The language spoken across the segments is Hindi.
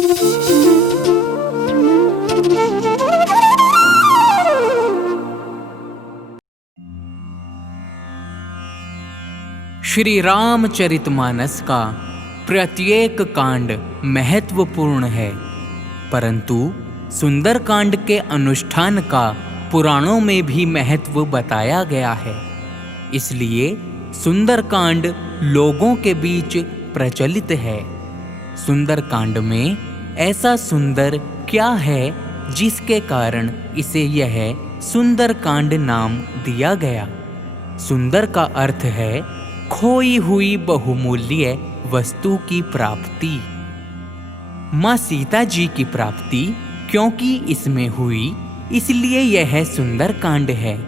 श्री रामचरितमानस का प्रत्येक कांड महत्वपूर्ण है, परंतु सुंदरकांड के अनुष्ठान का पुराणों में भी महत्व बताया गया है। इसलिए सुंदरकांड लोगों के बीच प्रचलित है। सुंदरकांड में ऐसा सुंदर क्या है जिसके कारण इसे यह सुंदरकांड नाम दिया गया। सुंदर का अर्थ है खोई हुई बहुमूल्य वस्तु की प्राप्ति। माँ सीता जी की प्राप्ति क्योंकि इसमें हुई, इसलिए यह सुंदरकांड है।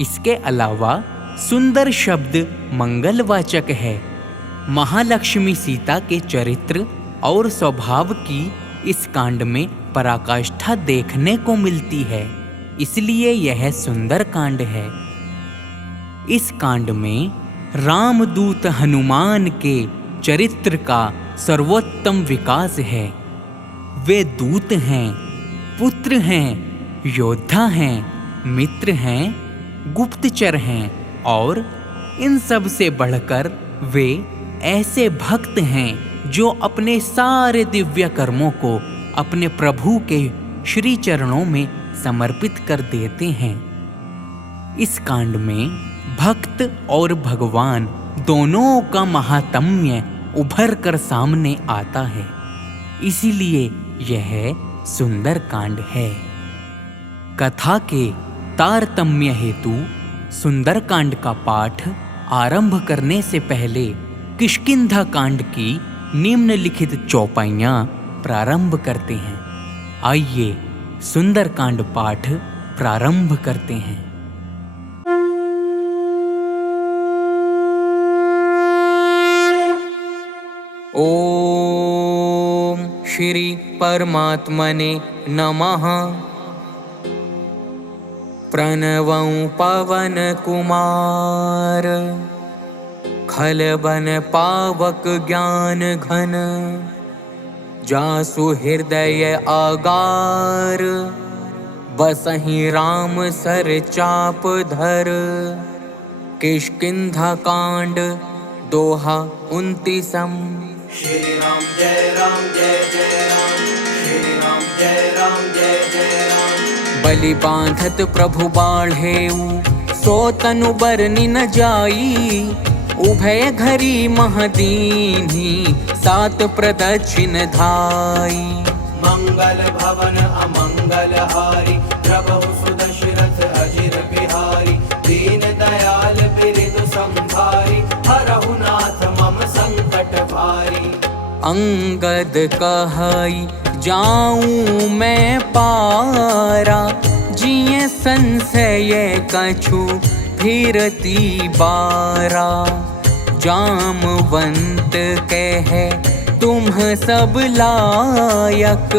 इसके अलावा सुंदर शब्द मंगलवाचक है। महालक्ष्मी सीता के चरित्र और स्वभाव की इस कांड में पराकाष्ठा देखने को मिलती है, इसलिए यह सुंदरकांड है। इस कांड में रामदूत हनुमान के चरित्र का सर्वोत्तम विकास है। वे दूत हैं, पुत्र हैं, योद्धा हैं, मित्र हैं, गुप्तचर हैं और इन सब से बढ़कर वे ऐसे भक्त हैं जो अपने सारे दिव्य कर्मों को अपने प्रभु के श्री चरणों में समर्पित कर देते हैं। इस कांड में भक्त और भगवान दोनों का महात्म्य उभर कर सामने आता है, इसीलिए यह सुंदर कांड है। कथा के तारतम्य हेतु सुंदरकांड का पाठ आरंभ करने से पहले किष्किंधा कांड की निम्नलिखित चौपाइयाँ प्रारंभ करते हैं। आइए सुंदरकांड पाठ प्रारंभ करते हैं। ओम श्री परमात्मने नमः। प्रणवं पवन कुमार, खलबन पावक ज्ञान घन, जासु हृदय आगार, बसहि राम सर चाप धर। किष्किंधा कांड दोहा 29। श्री राम जय जय राम, श्री राम जय राम। बलि बांधत प्रभु बाढ़ेऊ, सो तनु बरनि न जाई। उभय घरी महदीन्ही, सात प्रदक्षिण धाई। मंगल भवन अमंगल हारी, प्रभु सुदशरथ अजिर बिहारी। दीन दयाल बिरदु संभारी, हरहु नाथ मम संकट भारी। अंगद कहई जाऊं मैं पारा, जिये संशय कछु फिरती बारा। जामवंत कहे तुम सब लायक,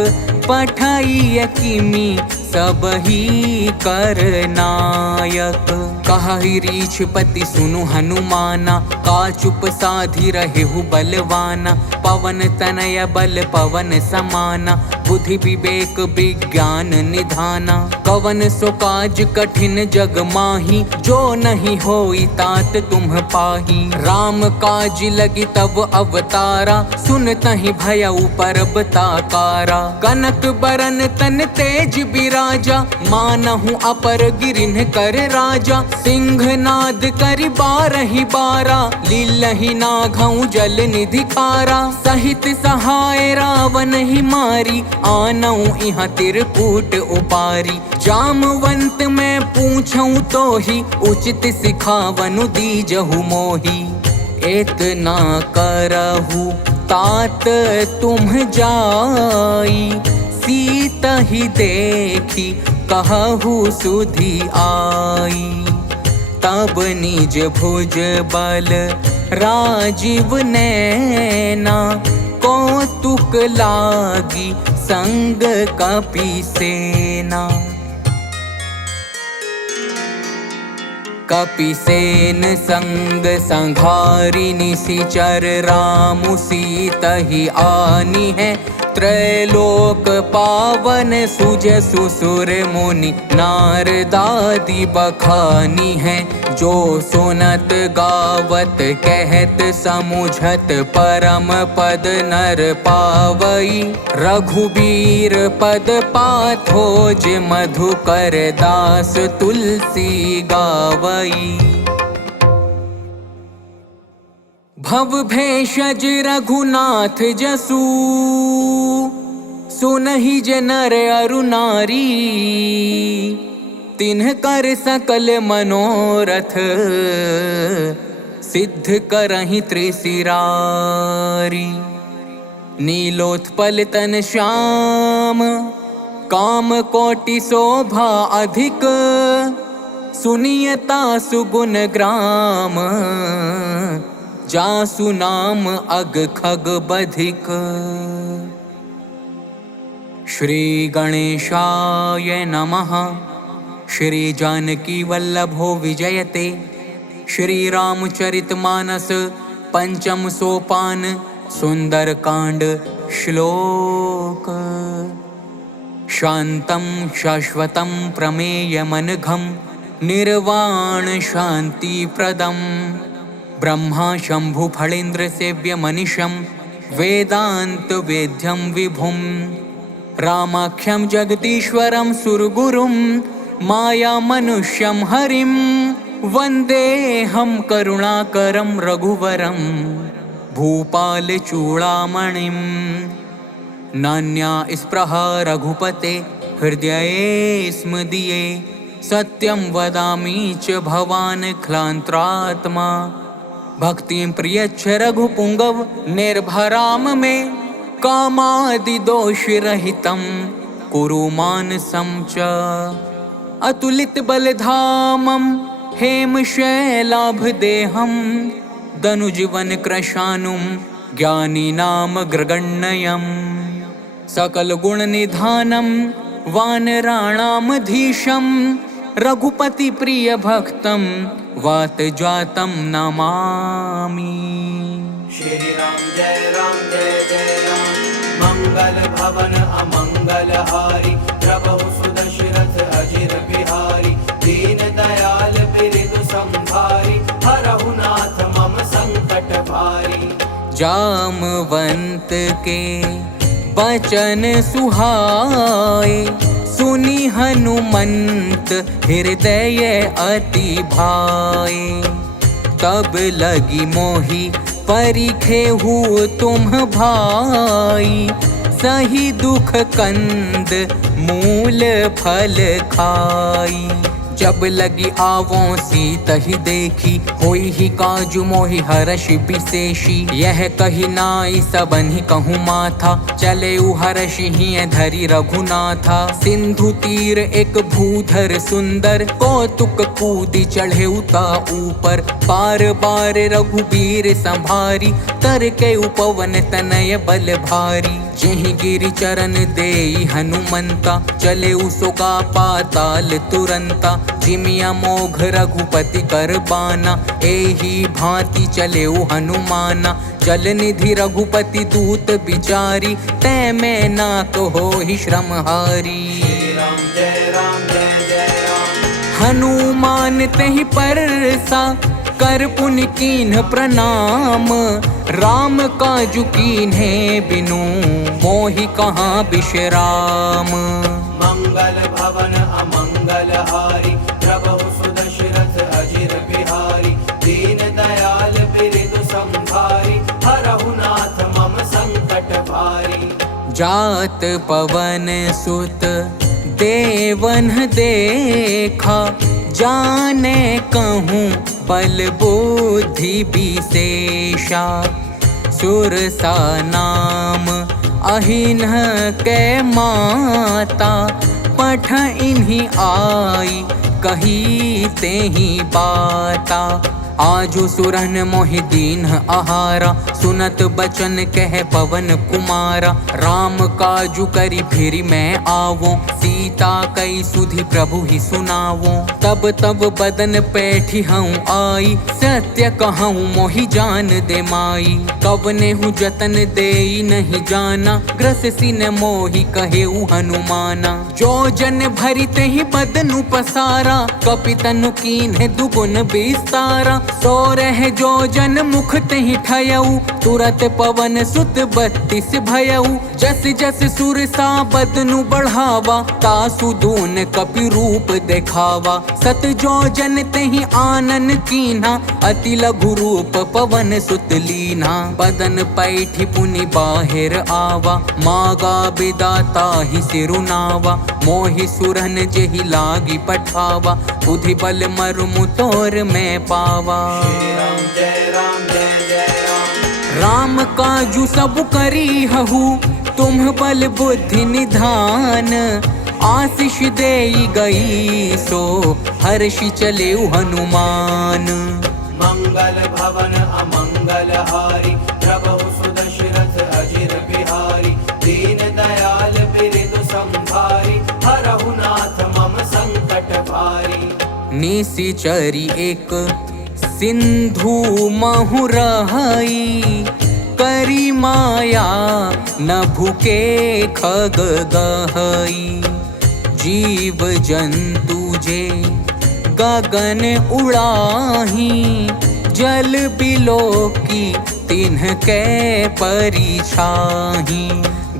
पठाई किमी सब ही कर नायक। कहि रीछपति सुनु हनुमाना, का चुप साधि रहेहु बलवाना। पवन तनय बल पवन समाना, बुद्धि विवेक विज्ञान निधाना। कवन सो काज कठिन जग माही, जो नहीं होई तात तुम पाही। राम काज लगी तब अवतारा, सुनतहि भयउ परब ताकारा। कनक बरन तन तेज बिराजा, मानहु अपर गिरिन कर राजा। सिंहनाद करि बारहि बारा, लीलहि नाघउ जल निधि खारा। सहित सहाय रावण ही मारी, आनऊ इहाँ तिरकूट उपारी। जामवंत मैं पूछऊं तो ही, उचित सिखावनु दीजहु मोही। इतना करहु तात तुम जाई, सीता ही देखी कहहु सुधि आई। तब निज भुज बल राजीव नैना, कौतुक लागी संग कपि सेना। कपिसेन संग संघारी निशिचर, रामु सीता ही आनी है। त्रैलोक पावन सुजसु सुर मुनि नारदादि बखानी है। जो सुनत गावत कहत समुझत परम पद नर पावई। रघुबीर पद पाथोज मधुकर दास तुलसी गावई। भव भेषज रघुनाथ जसु सुनहि जे नर अरु नारी। तिन्ह कर सकल मनोरथ सिद्ध करहि त्रिशिरारी। नीलोत्पल तन श्याम काम कोटि शोभा अधिक। सुनियता सुगुण ग्राम जासु नाम अग खग बधिक। श्री गणेशाय नमः। श्री जानकी वल्लभो विजयते। श्री रामचरितमानस पंचम सोपान सुंदरकांड श्लोक। शांतं शाश्वतं प्रमेयमनघं निर्वाण शांति प्रदम्। ब्रह्मा शंभु फणीन्द्र सेव्य मनीषं वेदांत वेद्यं विभुं। रामाख्यं जगदीश्वरं सुरगुरुं माया मनुष्यं हरिं। वन्देऽहं करुणाकरं रघुवरं भूपाल चूड़ामणिं। नान्या स्पृहा रघुपते हृदये स्मदीये। सत्यं वदामि च भवान् क्लान्त्रात्मा। भक्तिं प्रियच्छ रघुपुंगव निर्भराम मे। कामादि दोष रहितं कुरु मानसं च। अतुलित बलधामं हेम शैलाभदेहं। दनुजीवन कृशानुं ज्ञानी नाम ग्रगण्यं। सकल गुण निधानं वानराणामधीशं। रघुपति प्रिय भक्तं वात जातं नमामि। श्री राम जय जय राम। मंगल भवन अमंगल हारी। प्रभु सुदशरथ अजिर बिहारी। दीन दयाल बिरदु संभारी। हरहु नाथ मम संकट भारी। जामवंत के बचन सुहाए। सुनी हनुमंत हृदय अति भाए। तब लगी मोहि परिखेहु तुम भाई। सही दुख कंद मूल फल खाई। जब लगी आवों सीतहि देखी। होई ही काजु मोहि हर्ष विशेषी। यह कही नाई सबन्हि कहूँ माथा। चले हर्ष ही धरि रघुनाथा। सिंधु तीर एक भूधर सुंदर। कौतुक कूदी चढ़े उता ऊपर। बार बार रघुबीर संभारी। तर के उपवन तनय बल भारी। जेहि गिरि चरण देई हनुमंता। चले उसोगा पाताल तुरंता। जिमिया मोघ रघुपति कर बाना। एही भांति चले हनुमाना। जल निधि रघुपति दूत बिचारी। तै में ना कहो ही श्रम हारी। राम जय राम। हनुमान तेहि परसा। कर पुनि कीन्ह प्रणाम। राम काजु कीन्हे बिनु मोहि कहाँ विश्राम। मंगल भवन अमंगल हारी। प्रभु सुदशरथ अजिर बिहारी। दीन दयाल बिरदु संभारी। हरहु नाथ मम संकट भारी। जात पवन सुत देवन देखा। जाने कहूँ बल बुद्धि विशेषा। सुरसा नाम अहिन्ह के माता। पठ इन्हीं आई कही तेहि बाता। आजु सुरन मोहि दीन आहारा, सुनत बचन कह पवन कुमारा। राम काजु करी फिर मैं आवो, सीता कई सुधि प्रभु ही सुनावो। तब तब बदन पैठी हूँ आई, सत्य कहूँ मोहि जान दे माई। कवने हूँ जतन देई नहीं जाना, ग्रस सिन मोहि कहे हनुमाना। जो जन भरित ही बदनु पसारा, कपितनु कीन्हे दुगुन विस्तारा। सो रह जो जन मुख तेहि ठयऊ, तुरत पवन सुत 32 भयऊ। जस जस सुर सा बदनु बढ़ावा, तासु दून कपि रूप देखावा। सत जो जन तेहि आनन कीन्हा, अति लघु रूप पवन सुत लीन्हा। बदन पैठी पुनि बाहिर आवा, मागा बिदाता ही सिरुनावा। मोहि सुरन जेहि लागी पठावा, बुद्धि बल मरुमु तोर मैं पावा। श्री राम जय राम जय जय राम। राम काजु सब करी हहु, तुम बल बुद्धि निधान। आशीष देई गई सो, हर्षि चले हनुमान। मंगल भवन अमंगल हारी, प्रभु सुदशरथ अजिर बिहारी। दीन दयाल बिरदु संभारी, हरहु नाथ मम संकट भारी। निशिचरी एक सिंधु महु रहई, करी माया नभु के खग गहई। जीव जंतु जे गगन उड़ाही, जल बिलो की तिन्ह के परिछाही।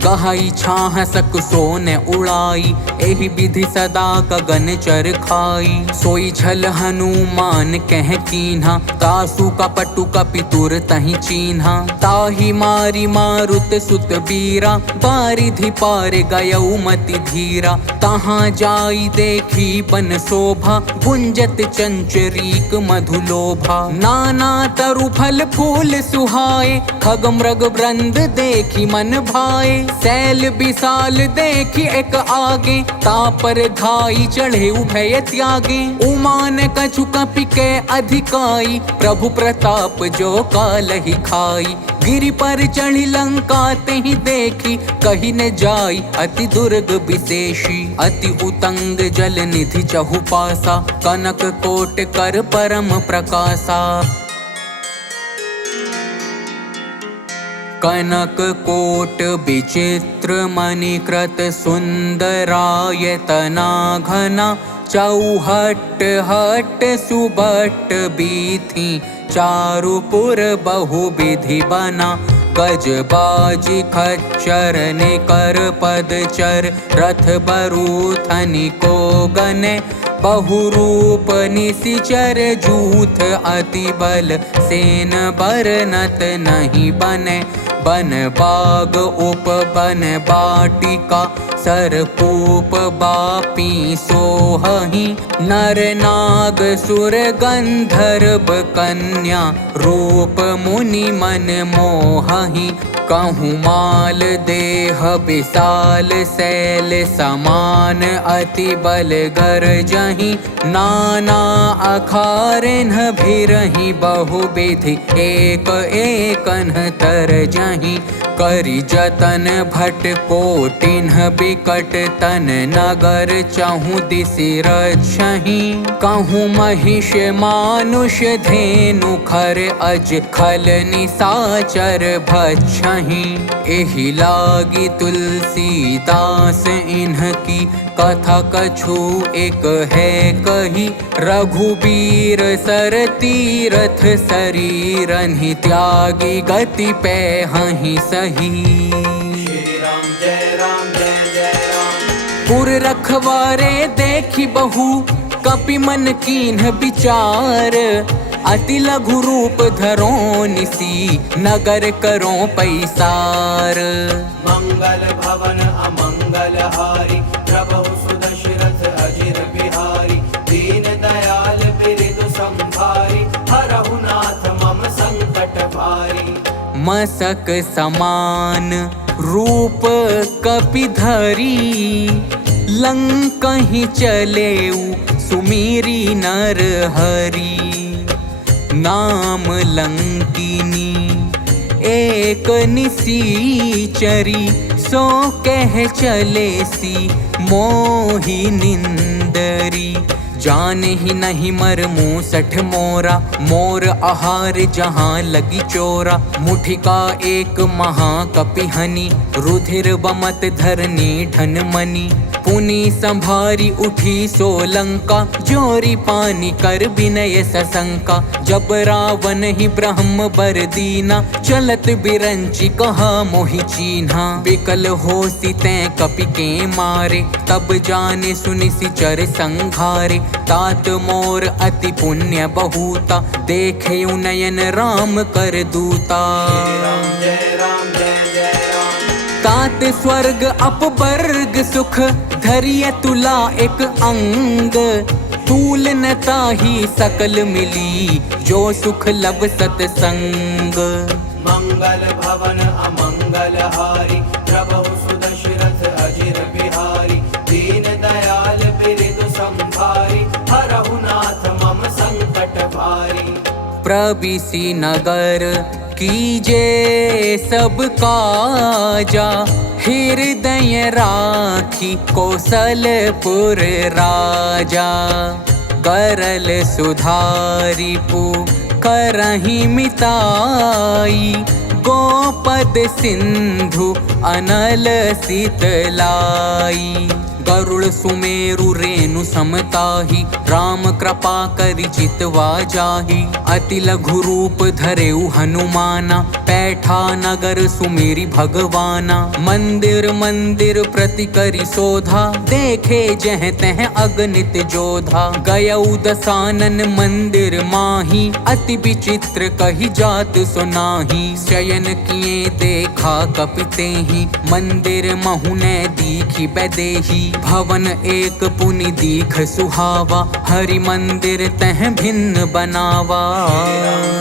गहई छाह सक सोन उड़ाई, एहि विधि सदा गगन चर खाई। सोई झल हनुमान कह कीन्हा, तासु कपटु कपितुर तहि चीन्हा। ताहि मारी मारुत सुत बीरा, बारिधि पार गयऊ मति धीरा। तहाँ जाई देखी बन शोभा, गुंजत चंचरीक मधुलोभा। नाना तरु फल फूल सुहाए, खग मृग वृंद देखी मन भाए। सैल विशाल देखी एक आगे, तापर घाई चढ़े उभय त्यागे। उमान कछु कपि के अधिकाई, प्रभु प्रताप जो कालहि खाई। गिरि पर चढ़ी लंका तेहि देखी, कही न जाई अति दुर्ग विशेषी। अति उतंग जल निधि चहुपासा, कनक कोट कर परम प्रकाशा। कनक कोट विचित्र मणिकृत, सुंदरायतना घना। चौहट हट सुबट बीथी, चारुपुर बहु विधि बना। गज बाजी खच्चर निकर पदचर, रथ बरूथनि को गने। बहुरूप निशिचर जूथ, अति बल सेन बरनत नहीं बने। बन बाग उप बन बाटिका, सरपूप बापी सोहहि। नर नाग सुर गंधर्व कन्या, रूप मुनि मन मोहहि। कहूँ माल देह विशाल, शैल समान अति बल गरजहि। नाना अखारिन्ह भिरहि, बहु विधि एक एकन्ह तरजहि। करि जतन भट कोटिन्ह बिकट, तन नगर चहु दिसि रक्षहि। कहूँ महिष मानुष धेनु, खर अज खल निशाचर भक्षहि। एहि लागी तुलसीदास इन्हकी, कथा कछु एक है कही। रघुबीर सर तीरथ शरीरहि, त्यागी गति पैहहि सही। श्री राम जय राम जय जय राम। पुर रखवारे देखी बहु, कपि मन कीन्ह विचार। अति लघु रूप धरो निसी, नगर करो पैसार। मंगल भवन अमंगल हारी, प्रभु सुदशरथ अजिर बिहारी। दीन दयाल बिरदु संभारी, हरहु नाथ मम संकट भारी। मसक समान रूप कपिधरी, लंकहि चलेऊ सुमीरी नर हरि। नाम लंकिनी एक निसीचरी, सो कह चले सी मोहि निंदरी। जान ही नहीं मर मूसठ मोरा, मोर आहार जहाँ लगी चोरा। मुठिका एक महाकपिहनि, रुधिर बमत धरनी धन मनी। पुनि संभारी उठी सोलंका, जोरी पानी कर विनय सशंका। जब रावण ही ब्रह्म बर दीना, चलत बिरंची कहा मोहि चीन्हा। विकल हो सीते कपि के मारे, तब जाने सुनि सिचर संघारे। तात मोर अति पुण्य बहुता, देखे नयन राम कर दूता। जय राम जय जय राम। तात स्वर्ग अपवर्ग सुख, धरिय तुला एक अंग। तूल न ताहि सकल मिली, जो सुख लब सतसंग। मंगल भवन अमंगल हारी, प्रभु सुदशरथ अजिर बिहारी। दीन दयाल बिरदु संभारी, हरहु नाथ मम संकट भारी। प्रबिसी नगर कीजे सब काजा, हृदय राखी कौशलपुर राजा। करल सुधारी करहि मिताई, गोपद सिंधु अनल शीतलाई। गरुड़ सुमेरु रेणु समताही, राम कृपा करि चितवा जाहि। अति लघु रूप धरेउ हनुमाना, पैठा नगर सुमेरि भगवाना। मंदिर मंदिर प्रति करि शोधा, देखे जह तह अगणित जोधा। गयउ दसानन मंदिर माही, अति विचित्र कही जात सुनाही। शयन किए देखा कपितेहि, मंदिर महुने दीखि बैदेही। भवन एक पुनि दीख सुहावा, हरि मंदिर तह भिन्न बनावा।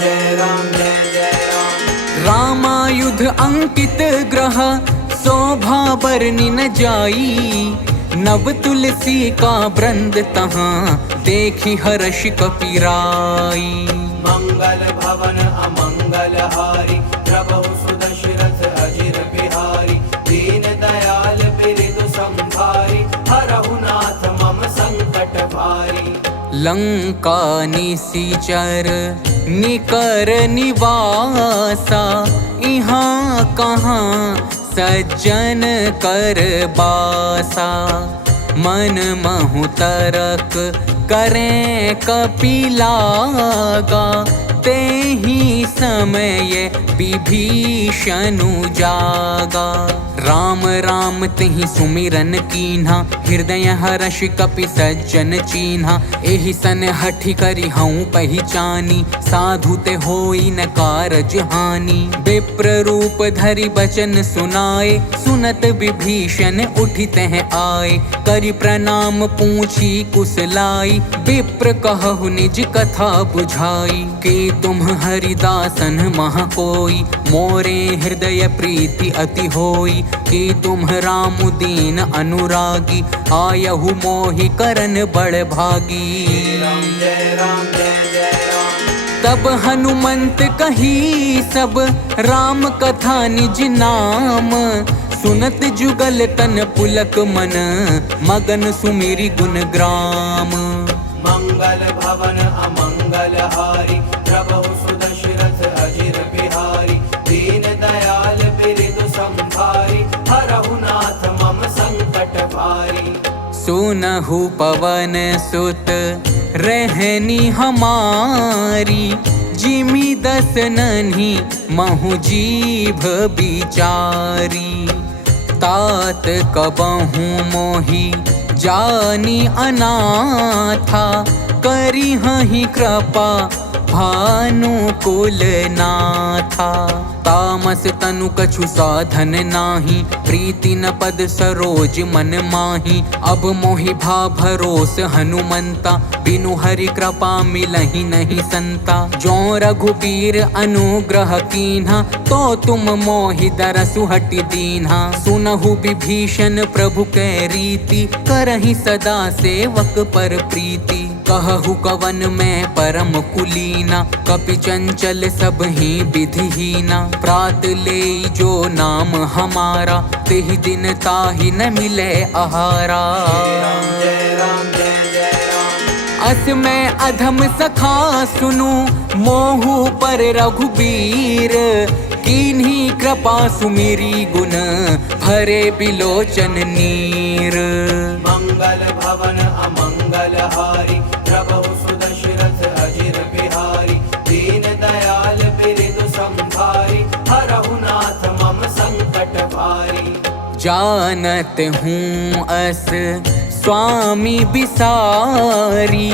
जय राम जय जय राम। रामायुध अंकित ग्रह, शोभा बरनि न जाई। नव तुलसी का वृंद तहाँ, देखी हर्ष कपिराई। मंगल भवन अमंगल हारी, प्रभु सुदशरथ अजिर बिहारी। दीन दयाल बिरदु संभारी, हरहु नाथ मम संकट भारी। लंका निसीचर निकर निवासा, इहाँ कहाँ सज्जन कर बासा। मन महु तरक करें कपिलागा, तेहि समय विभीषणु जागा। राम राम तिहि सुमिरन कीन्हा, हृदय हर्ष कपि सज्जन चीन्हा। एहि सन हठि करि हऊँ पहिचानी, साधु ते होई न कारज हानि। विप्र रूप धरि बचन सुनाए, सुनत विभीषण उठि तह आए। करि प्रणाम पूछी कुशलाई, विप्र कहु निज कथा बुझाई। कि तुम हरिदासन महा कोई, मोरे हृदय प्रीति अति होई। कि तुम राम दीन अनुरागी, आयहु मोहि करन बड़ भागी। जय राम जय जय राम। तब हनुमंत कही सब, राम कथा निज नाम। सुनत जुगल तन पुलक मन, मगन सुमिरि गुण ग्राम। मंगल भवन अमंगल हारी, प्रभु सुदशरथ अजिर बिहारी। दीन दयाल बिरदु संभारी, हरहु नाथ मम संकट भारी। सुनहु पवन सुत रहनी हमारी, जिमि दस नन्हि महु जीभ बिचारी। तात कबहु मोहि जानी अनाथा, करिहहि कृपा भानुकुल नाथा। तामस तनु कछु साधन नाही, प्रीति न पद सरोज मन माही। अब मोहि भा भरोस हनुमंता, बिनु हरि कृपा मिलहि नहीं संता। जो रघुबीर अनुग्रह कीन्हा, तो तुम मोहि दरसु हटि दीन्हा। सुनहु विभीषण प्रभु कै रीति, करहि सदा सेवक पर प्रीति। कहहु कवन में परम कुलीना, कपि चंचल सब ही विधिहीना। प्रात ले जो नाम हमारा, तेहि दिन ताहि न मिले आहारा। जय राम जय जय राम। अस मैं अधम सखा सुनु, मोहु पर रघुबीर। कीन्ही कृपा सुमिरी गुण, भरे बिलोचन नीर। मंगल भवन अमंगल हारी, प्रभु सुदशरथ अजिर बिहारी। दीन दयाल बिरदु संभारी, हरहु नाथ मम संकट भारी। जानत हूँ अस स्वामी बिसारी,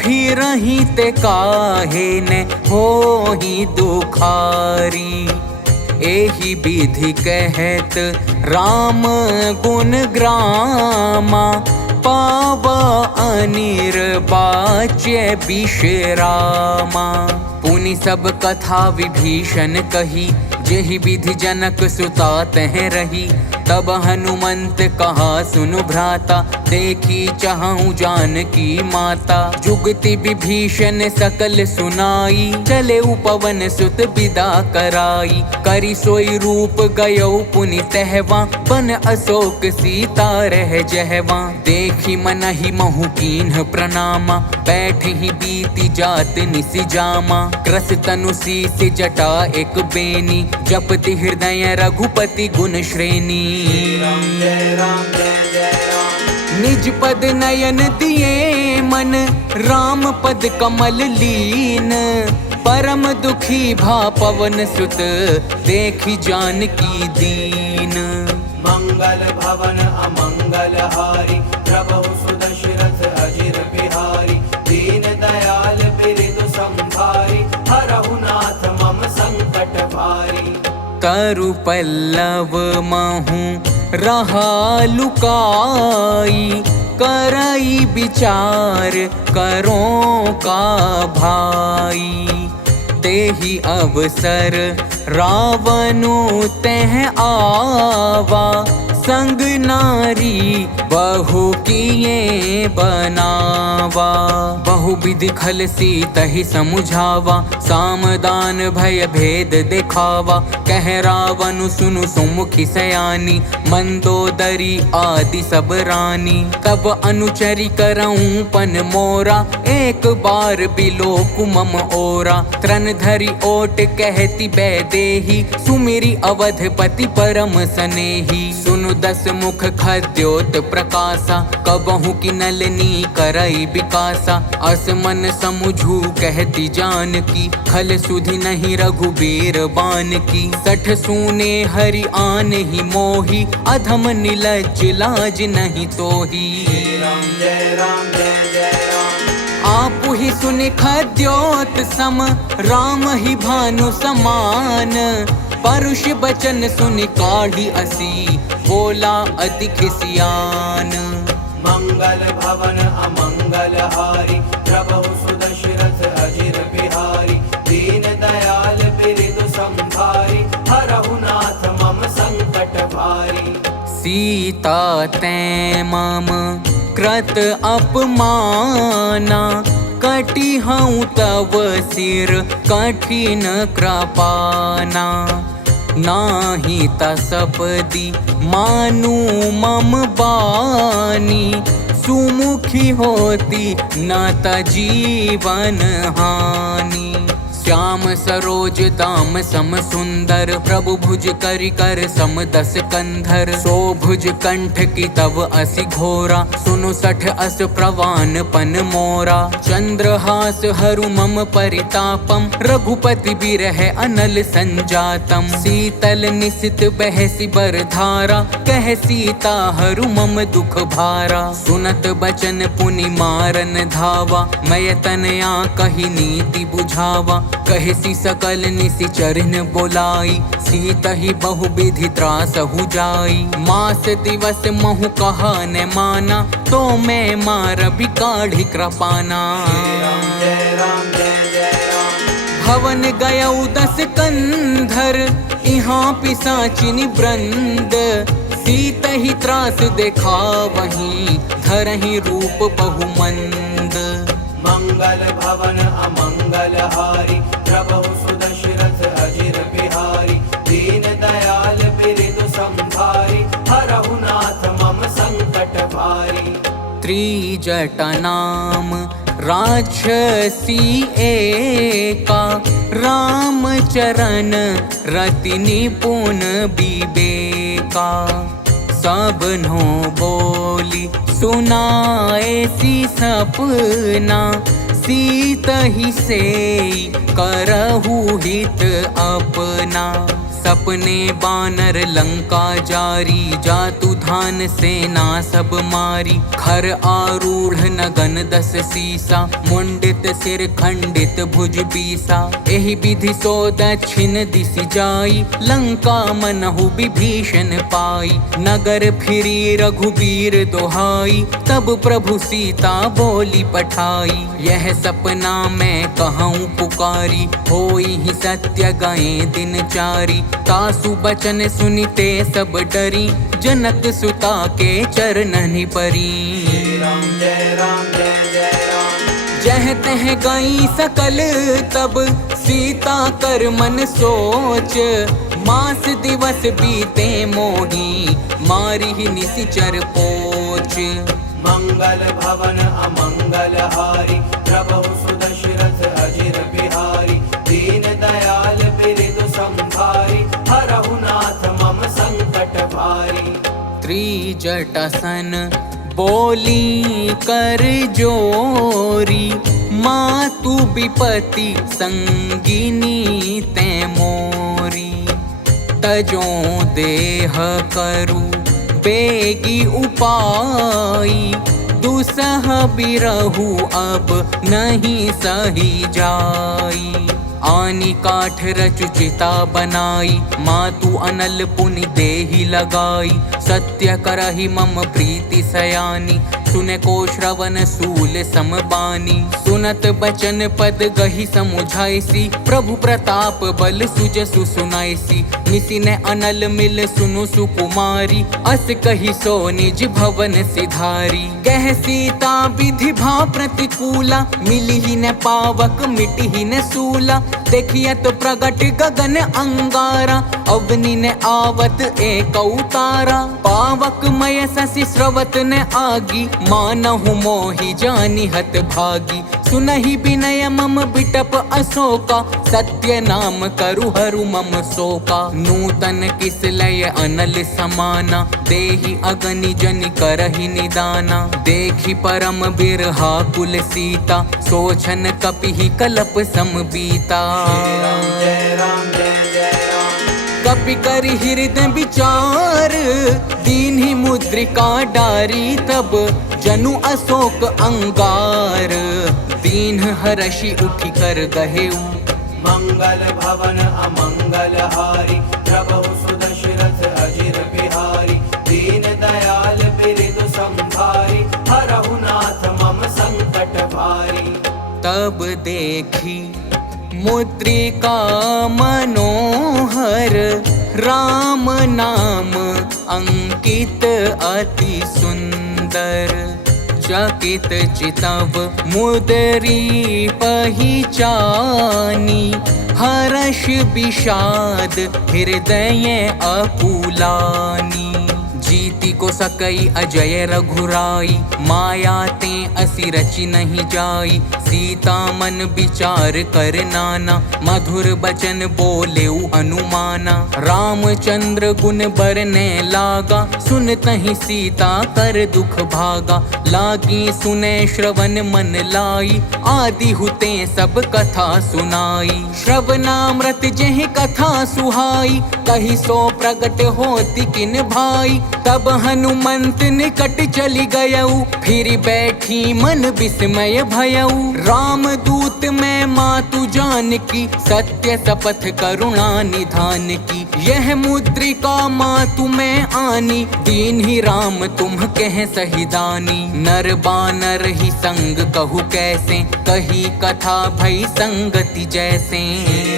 फिरहि ते काहे न होहि दुखारी। एहि विधि कहत राम गुण ग्रामा, पावा अनिर्वाच्य विश्रामा। पुनि सब कथा विभीषण कही, जेहि विधि जनक सुता तह रही। तब हनुमंत कहा सुनु भ्राता, देखी चाहूं जानकी माता। जुगति विभीषण सकल सुनाई, चले उपवन सुत विदा कराई। करि सोई रूप गयो पुनि तहवा, बन अशोक सीता रह जहवा। देखी मनहि महु कीन्ह प्रणामा, बैठ ही बीती जात निसि जामा। क्रस तनु सीस जटा एक बेनी, जपति हृदय रघुपति गुण श्रेणी। जय राम जय जय राम। निज पद नयन दिए मन, राम पद कमल लीन। परम दुखी भा पवन सुत, देखी जानकी दीन। मंगल भवन अमंगल हारी, प्रभु सुदशरथ अजिर बिहारी। दीन दयाल बिरदु संभारी, हरहु नाथ मम संकट भारी। तरु पल्लव महु रहा लुकाई, करई विचार करो का भाई। तेहि अवसर रावणु तह आवा, संग नारी बहु किए बनावा। बहु विधि खल सीतहि समुझावा, सामदान भय भेद दिखावा। कह रावणु सुनु सुमुखी सयानी, मंदोदरी आदि सब रानी। तब अनुचरी करऊं पन मोरा, एक बार बिलो कुमम ओरा। त्रन धरि ओट कहती बैदेही, सुमिरी अवधपति परम सनेही। सुनु दस मुख खद्योत प्रकाशा, कबहु की नलनी करई विकासा। अस मन समुझू कहती जानकी, खल सुधि नहीं रघुबीर बान की। सठ सूने हरि आन ही मोही, अधम निलज लाज नहीं तोही। राम जय राम जय जय राम। आप ही सुनि खद्योत सम, राम ही भानु समान। परुष बचन सुनि काढ़ी असी, बोला अति खिसियान। मंगल भवन अमंगल हारी, प्रभु सुदशरथ अजिर बिहारी। दीन दयाल बिरदु संभारी, हरहु नाथ मम संकट भारी। सीता तैं मम कृत अपमाना, कटी हूँ तव सिर कठिन कृपाना। नाही तसपदी मानु मम बानी, सुमुखी होती न त जीवन हानि। श्याम सरोज दाम सम सुंदर, प्रभु भुज करि कर सम दस कंधर। सो भुज कंठ की तव असि घोरा, सुनु सठ अस प्रवान पन मोरा। चंद्रहास हरु मम परितापम, रघुपति बिरह अनल संजातम। शीतल निशित बहसि बर धारा, कह सीता हरु मम दुख भारा। सुनत बचन पुनि मारन धावा, मैं तनया कही नीति बुझावा। कह कहसी सकल निशिचरन बोलाई, सीत ही बहु विधि त्रासहु जाई। मास दिवस महु कहा न माना, तो मैं मार भी काढ़ी कृपाना। जय राम जय जय राम। भवन गयौ 10 कंधर, यहाँ पिशाचिनी वृंद। सीत ही त्रास देखा वहीं, धरहि रूप बहुमंद। मंगल भवन अमंगल हारी, प्रभु सुदशरथ अजिर बिहारी। दीन दयाल बिरदु संभारी, हरहु नाथ मम संकट भारी। त्रिजटा नाम राक्षसी एका, राम चरण रति निपुण विवेका। सबनो बोली सुनाए सी सपना, सीत ही से करहु हित अपना। सपने बानर लंका जारी, जातु धान सेना सब मारी। खर आरूढ़ नगन 10 सीसा, मुंडित सिर खंडित भुज बीसा। एहि विधि सो दक्षिण दिशि जाई, लंका मनहु विभीषण पाई। नगर फिरी रघुबीर दोहाई, तब प्रभु सीता बोली पठाई। यह सपना मैं कहूँ पुकारी, होई ही सत्य गए दिनचारी। तासु बचन सुनिते सब डरी, जनक सुता के चरणनि परी। राम जय राम जय जय राम। जह तह गई सकल तब, सीता कर मन सोच। मास दिवस बीते मोही, मारी ही निशिचर पोच। मंगल भवन अमंगल हारी, प्रभु सुदशरथ अजिर बिहारी। दीन दयाल बिरदु संभारी, हरहु नाथ मम संकट भारी। त्रिजटासन बोली कर जोरी, मातु विपति संगिनी ते मोरी। तजो देह करू बेगी उपाई, दुसह बिरहु अब नहीं सही जाई। आनी काठ रचु चिता बनाई, मातु अनल पुनि देहि लगाई। सत्य करहि मम प्रीति सयानी, सुने को श्रवण सूल समबानी। सुनत बचन पद गहि समुझाइसी, प्रभु प्रताप बल सुजसु सुनाइसी। निसि ने अनल मिल सुनु सुकुमारी, अस कहि सो निज भवन सिधारी। गह सीता विधि भा प्रतिकूला, मिली ही न पावक मिटी ही न सूला। देखियत प्रगट गगन अंगारा, अवनि ने आवत एक उतारा। पावक मय शशि स्रवत ने आगी, मानहु मोहि जानि हत भागी। सुनहि विनय मम बिटप अशोका, सत्य नाम करु हरु मम शोका। नूतन किस लय अनल समाना, देहि अगनि जनि करहि निदाना। देखि परम बिरहा कुल सीता, सोचन कपिहि कलप सम बीता। राम जय राम जय जय राम। कपि कर हृदय विचार, दीन ही मुद्रिका डारी। तब जनु अशोक अंगार, दीन हरषि उठि कर गहेउ। मंगल भवन अमंगल हारी, प्रभु सुदशरथ अजिर बिहारी। दीन दयाल बिरदु संभारी, हरहु नाथ मम संकट भारी। तब देखी मुद्रिका मनोहर, राम नाम अंकित अति सुंदर। चकित चितव मुदरी पहिचानी, हर्ष विषाद हृदय अकुलानी। जीति को सकई अजय रघुराई, माया ते असि रचि नहीं जाई। सीता मन विचार कर नाना, मधुर बचन बोलेउ अनुमाना। रामचंद्र गुण बरने लागा, सुनतहि सीता कर दुख भागा। लागी सुने श्रवण मन लाई, आदि हुते सब कथा सुनाई। श्रवणामृत जेहि कथा सुहाई, कहि सो प्रगट होति किन भाई। तब हनुमंत निकट चली गयऊ, फिर बैठी मन विस्मय भयऊ। राम दूत मैं मातु जानकी, सत्य शपथ करुणा निधान की। यह मुद्रिका मातु में आनी, दीन ही राम तुम कह सही दानी। नर बानर ही संग कहू कैसे, कही कथा भई संगति जैसे।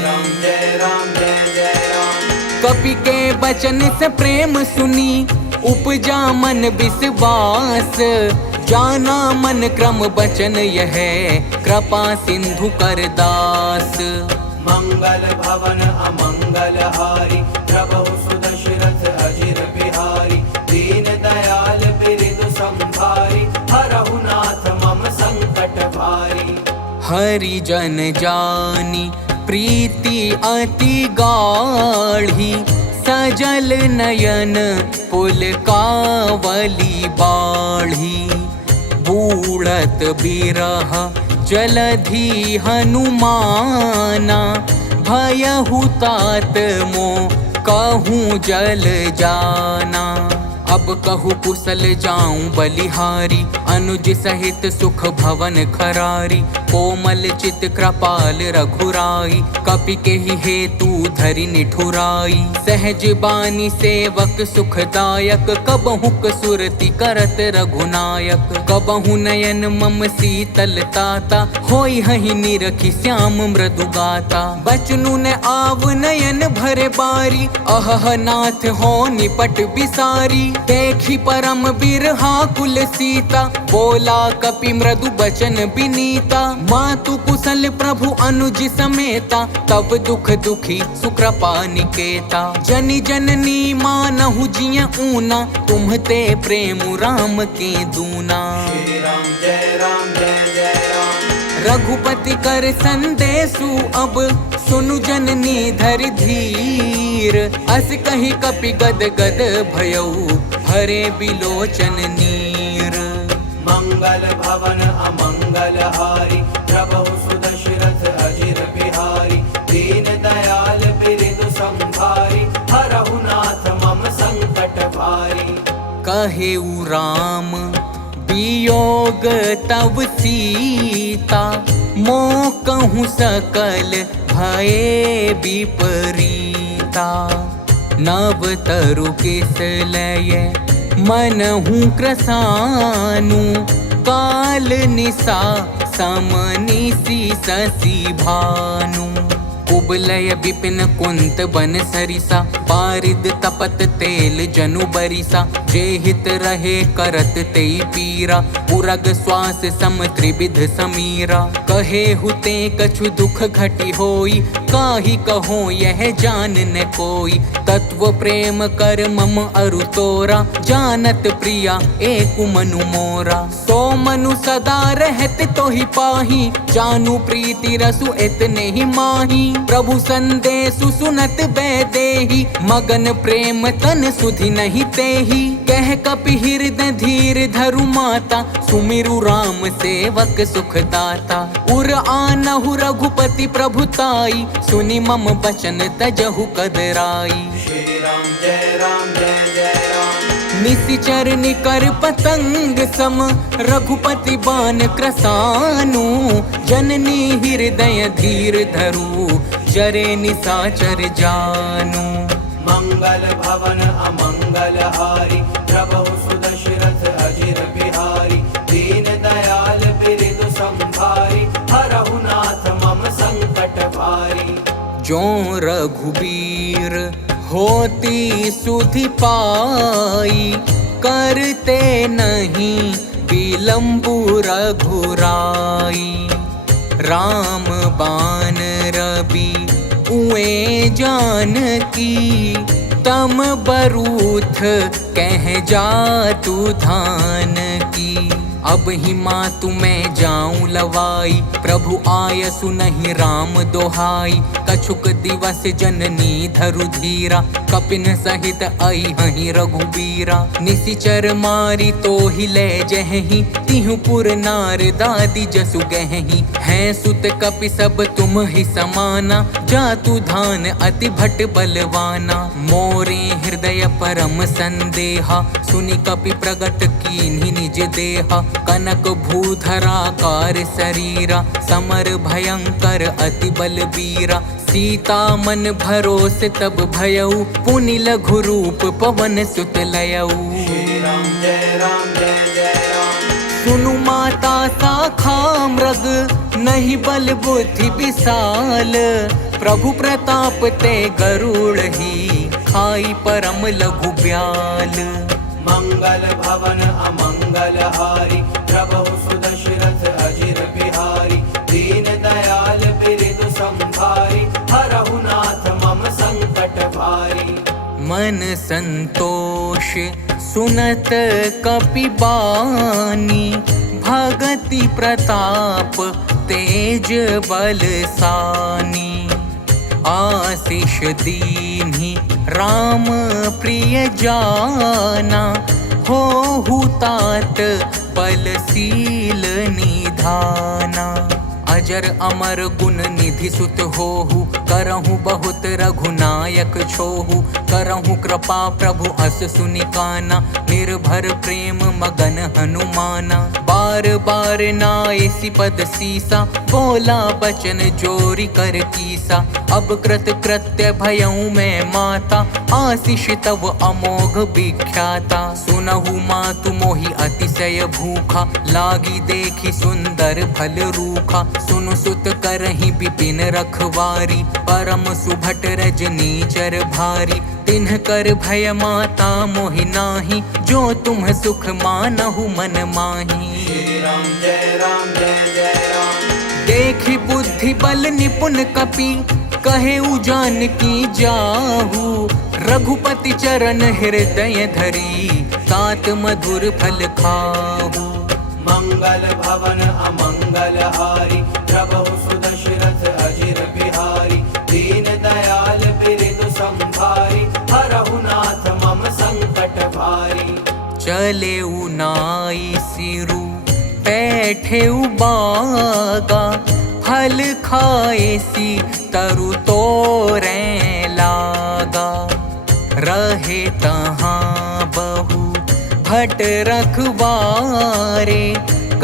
राम जय राम जय जय राम। कपि के बचन से प्रेम सुनी, उपजा मन विश्वास। जाना मन क्रम बचन यह, कृपा सिंधु कर दास। मंगल भवन अमंगल हारी, प्रभु सुदशरथ अजिर बिहारी। दीन दयाल बिरदु संभारी, हरहु नाथ मम संकट भारी। हरि जन जानी प्रीति अति गाढ़ी, सजल नयन पुलकावली बाढ़ी। बूढ़त बिरह जलधि हनुमाना, भयहु तात मो कहूँ जल जाना। अब कहू कुशल जाऊं बलिहारी, अनुज सहित सुख भवन खरारी। कोमल चित कृपाल रघुराई, कपि के ही हेतु धरि निठुराई। सहज बानी सेवक सुखदायक, कबहु सुरति करत रघुनायक। कबहु नयन मम शीतल ताता, होई हहि निरखि श्याम मृदु गाता। बचनु न आव नयन भरे बारी, अहह नाथ हो निपट बिसारी। देखी परम बिरहा कुल सीता, बोला कपि मृदु बचन बिनीता। मातु कुशल प्रभु अनुज समेता, तब दुख दुखी सुकृपा निकेता। जनि जननी मानहु जिय ऊना, तुम्हते प्रेम राम के दूना। श्री राम जय राम जय जय राम। रघुपति कर संदेशु अब, सुनु जननी धरि धीर। अस कहि कपि गद गद भयऊ, भरे बिलोचन नीर। मंगल भवन अमंगल हारी, प्रभु सुदशरथ अजिर बिहारी। दीन दयाल बिरदु संभारी, हरहु नाथ मम संकट भारी। कहेउ राम वियोग तव सीता, मो कहूँ सकल भये विपरीता। नव तरु किस लय मनहु क्रसानु, काल निसा समनिसी शशि भानु। कुबलय विपिन कुंत बन सरिसा, पारिद तपत तेल जनु बरिसा। जे हित रहे करत तेई पीरा, उरग श्वास सम त्रिविध समीरा। कहे हुते कछु दुख घटी होई, काही कहो यह जान न कोई। तत्व प्रेम कर मम अरु तोरा, जानत प्रिया एक मनु मोरा। सो मनु सदा रहत तो ही पाही, जानू प्रीति रसु इतने ही माही। प्रभु संदेशु सुनत बैदेही, मगन प्रेम तन सुधि नहीं तेही। कह कपि हृदय धीर धरु माता, सुमिरु राम सेवक सुखदाता। उर आनहु रघुपति प्रभुताई, सुनि मम बचन तजहु कदराई। श्री राम जय राम जय जय राम। निशिचर निकर पतंग सम, रघुपति बान क्रसानु। जननी हृदय धीर धरु, जरे निशाचर जानु। मंगल भवन अमंगल हारी, प्रभु सुदशरथ अजिर बिहारी। दीन दयाल बिरदु संभारी, हरहु नाथ मम संकट भारी। जो रघुबीर होती सुधि पाई, करते नहीं विलंबु रघुराई। राम बान रवि उए जानकी, तम बरूथ कह जातु धान की। अब ही माँ तुम्हें जाऊं लवाई, प्रभु आय सुनहि राम दोहाई। कछुक दिवस जननी धरु धीरा, कपिन सहित आई हहि रघुबीरा। निशिचर मारी तो ही ले जहहि, तिहुपुर नार दादी जसु गहहि। हैं सुत कपि सब तुम ही समाना, जातु धान अति भट बलवाना। मोरे हृदय परम संदेहा, सुनि कपि प्रगट कीन्हि निज देहा। कनक भूधराकार शरीरा, समर भयंकर अति बलबीरा। सीता मन भरोसे तब भयऊ, पुनि लघु रूप पवन सुत लयऊ। श्री राम जय जय राम। सुनु माता शाखा मृग, नहीं बल बुद्धि विशाल। प्रभु प्रताप ते गरुड़ ही, खाई परम लघु ब्याल। मंगल भवन अमंगल हारी, प्रभु सुदशरथ अजिर बिहारी। दीन दयाल बिरदु संभारी, हरहु नाथ मम संकट भारी। मन संतोष सुनत कपि बानी, भगति प्रताप तेज बल सानी। आशीष दीन्हि राम प्रिय जाना, होहु तात बलशील निधाना। अजर अमर गुण निधि सुत होहु, करहु बहुत रघुनायक छोहु। करहु कृपा प्रभु अस सुनिकाना, निर्भर प्रेम मगन हनुमाना। बार बार नायसी पद सीसा, बोला बचन जोरी कर कीसा। अब कृत कृत्य भयऊ मैं माता, आशीष तव अमोघ विख्याता। सुनहु मातु मोहि अतिशय भूखा, लागी देखी सुंदर फल रूखा। सुनु सुत करहि विपिन रखवारी, परम सुभट रजनी चर भारी। तिन्ह कर भय माता मोहि नाही, जो तुम सुख मानहु मन माही। श्री राम जय जय राम। देखी बुद्धि बल निपुण कपि, कहे उजान की जाहू। रघुपति चरण हृदय धरी, तात मधुर फल खाहू। मंगल भवन अमंगल हारी, प्रभु सुदशरथ अजिर बिहारी। दीन दयाल बिरदु संभारी, हरहु नाथ मम संकट भारी। चले नाई सिरु बैठे बागा, फल खाए सी तरु तोरे लागा। रहे तहाँ बहु भट रखवारे,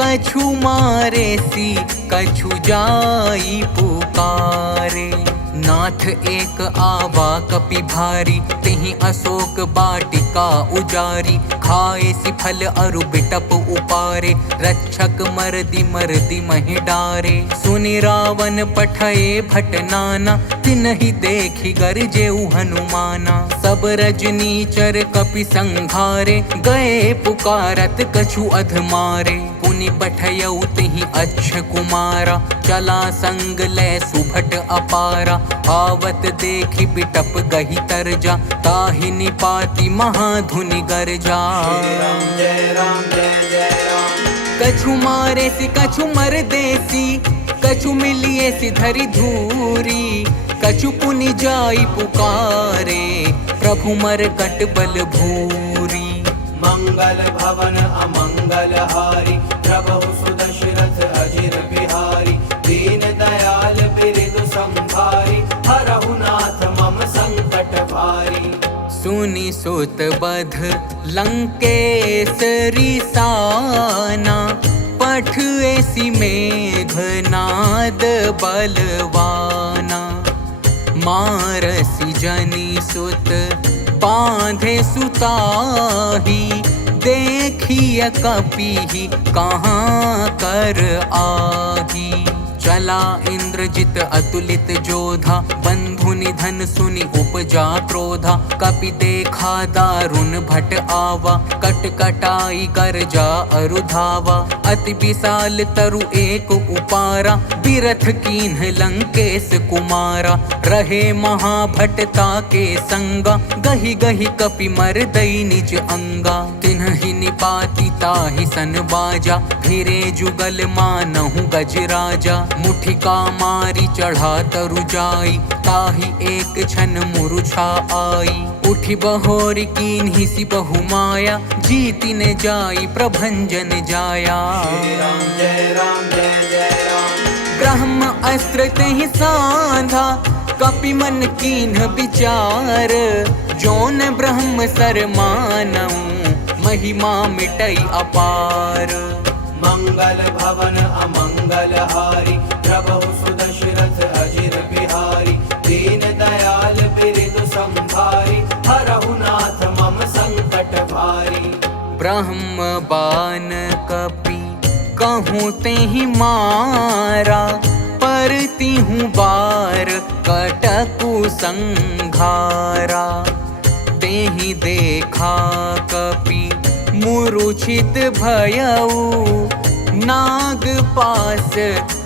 कछु मारे सी कछु जाई पुकारे। नाथ एक आवा कपि भारी, तिहि अशोक बाटिका उजारी। खाए सी फल अरु बिटप उपारे, रक्षक मरदी मरदी महि डारे। सुनि रावण पठये भट नाना, तिन्हि देखि गरजेउ हनुमाना। सब रजनीचर कपि संघारे, गए पुकारत कछु अधमारे। पुनि पठयउ तिहि अच्छ कुमारा, चला संग ले सुभट अपारा। आवत देखि बिटप गही तरजा, ताहि निपाति महाधुनि गरजा। श्री राम जय जय राम। कछु मारे सी कछु मर देसी, कछु मिलिए सी धरि धूरी। कछु पुनि जाई पुकारे, प्रभु मर कट बल भूरी। मंगल भवन अमंगल हारी, प्रभु सुदशरथ अजिर बिहारी। दीन दयाल बिरदु संभारी, हरहु नाथ मम संकट भारी। सुनि सुत बध लंकेसरी साना, पठ ऐसी मेघनाद बलवाना। मारसी जनि सुत बांधे सुताही, देखिय कपि कहाँ कर आही। चला इंद्रजित अतुलित जोधा, बंधु निधन सुनि उपजा क्रोधा। कपि देखा दारुण भट आवा, कट कटाई कर जा अरुधावा। अति विशाल तरु एक उपारा, बिरथ कीन्ह लंकेश कुमारा। रहे महाभटता के संगा, गहि गहि कपि मर दई निज अंगा। तिन्हि निपाति ताहि सन बाजा, फिरे जुगल मानहु गजराजा। मुठिका मारी चढ़ा तरु जाई, ताहि एक क्षण मुरुछा आई। उठि बहोरी कीन्हि सि बहु माया, जीति न जाई प्रभंजन जाया। श्री राम जय राम जय जय राम। ब्रह्म अस्त्र तेहि साधा, कपि मन कीन्ह विचार। जोन ब्रह्म सर मानऊ, महिमा मिटई अपार। मंगल भवन अमंगल हारी, प्रभु सुदशरथ अजिर बिहारी। दीन दयाल बिरदु संभारी, हरहु नाथ मम संकट भारी। ब्रह्म बान कपि कहूँ तेहि मारा, परती हूँ बार कटकु संघारा। तेहि देखा कपि मूर्छित भयऊ, नाग पास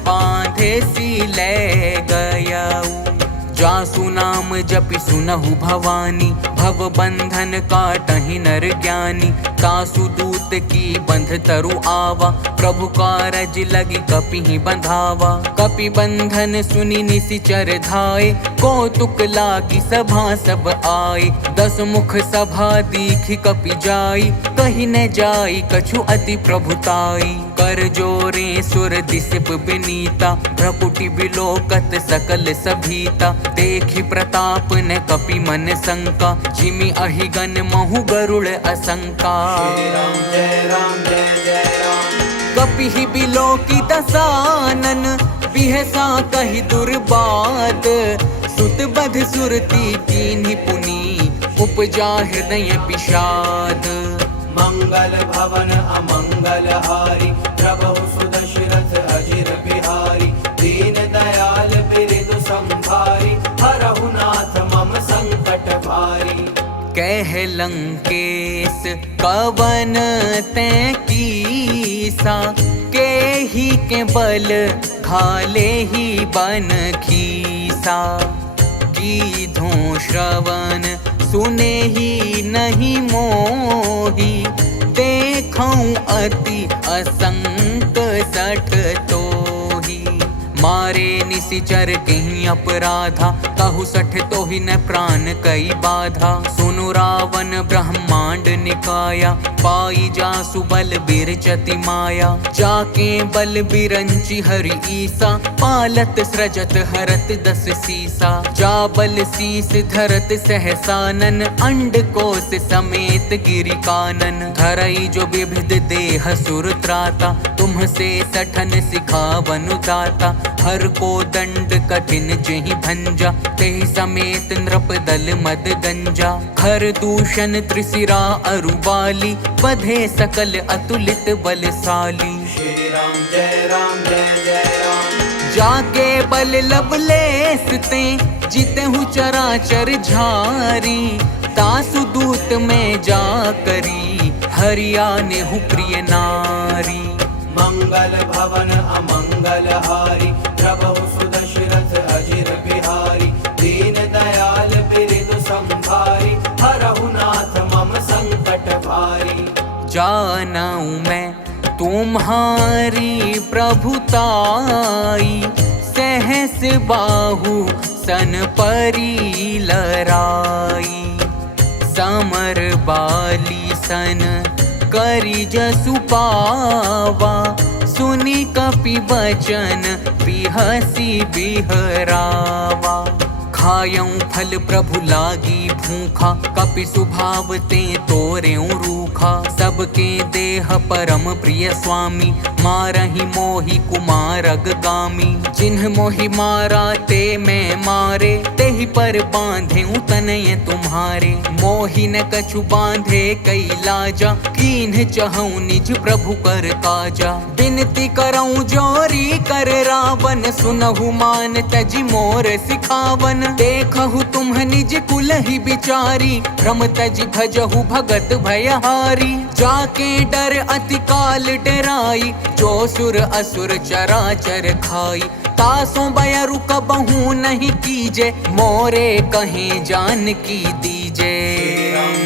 बांधे सी ले गयऊ। जासु नाम जपि सुनहु भवानी, भव बंधन काटहि नर ज्ञानी। तासु दूत की बंध तरु आवा, प्रभु कारज लगी कपिहि बंधावा। कपि बंधन सुनि निशिचर धाये, कौतुक लागी सभा सब आए। 10 मुख सभा दीखि कपि जाई, कहि न जाई कछु अति प्रभुताई। कर जोरे सुर दिसप बिनीता, भ्रकुटि बिलोकत सकल सभीता। देखि प्रताप न कपि मन शंका, जिमि अहिगन महु गरुड़ असंका। श्री राम जय राम जय जय राम। कपिहि बिलोकी दसानन, बिहसा कहि दुर्बात। सुत बध सुरती कीन्हि पुनि, उपजा हृदय विषाद। मंगल भवन अमंगल हारी, प्रभु सुदशरथ अजिर बिहारी। दीन दयाल बिरदु संभारी, हरहु नाथ मम संकट भारी। कह लंकेश कवन तैं कीसा, केहि के बल खाले ही बन खीसा। कीधों श्रवण सुने ही नहीं मोही, देखऊं अति असंक सठ तोही। मारे निशिचर कहीं अपराधा, कहु सठ तोहि न प्राण कई बाधा। सुनु रावण ब्रह्मांड निकाया, पाई जासु बल बिरचति माया। जाके बल बिरंचि हरि ईसा, पालत सृजत हरत 10 सीसा। जा बल शीस धरत सहसानन, अंड कोश समेत गिरि कानन। धरई जो विविध देह सुर त्राता, तुम्हसे सठन सिखावनु दाता। हर को दंड कठिन जेहि भंजा, तेहि समेत नृप दल मद गंजा। खर दूषण त्रिशिरा अरुबाली, बधे सकल अतुलित बलशाली। श्री राम जय राम जय जय राम। जाके बल लवलेस ते, जितहु चराचर झारी। तासु दूत में जा करी, हरिया नेहु प्रिय नारी। मंगल भवन अमंगल हारी, प्रभु सुदशरथ अजिर बिहारी। दीन दयाल बिरदु संभारी, हरहु नाथ मम संकट भारी। जानऊ मैं तुम्हारी प्रभुताई, सहस बाहु सन परी लराई। समर बाली सन करी जसु पावा, सुनि कपि वचन बिहसी बिहरावा। खायऊं फल प्रभु लागी भूखा, कपि सुभाव ते तोरेऊं रूखा। सबके देह परम प्रिय स्वामी, मारहि मोहि कुमारग गामी। जिन्ह मोहि मारा ते मैं मारे, तेहि पर बांधे तनय तुम्हारे। मोहि न कछु बांधे कैलाजा, कीन्ह चहु निज प्रभु कर काजा। बिनती करऊं जोरी कर रावण, सुनहु मान तजि मोर सिखावन। देखहु तुम्ह निज कुल ही बिचारी, भ्रम तजि भजहु भगत भयहारी। जाके डर अति काल डराई, जो सुर असुर चराचर खाई। तासों बयरु कबहू नहीं कीजे, मोरे कहीं जान की दीजे।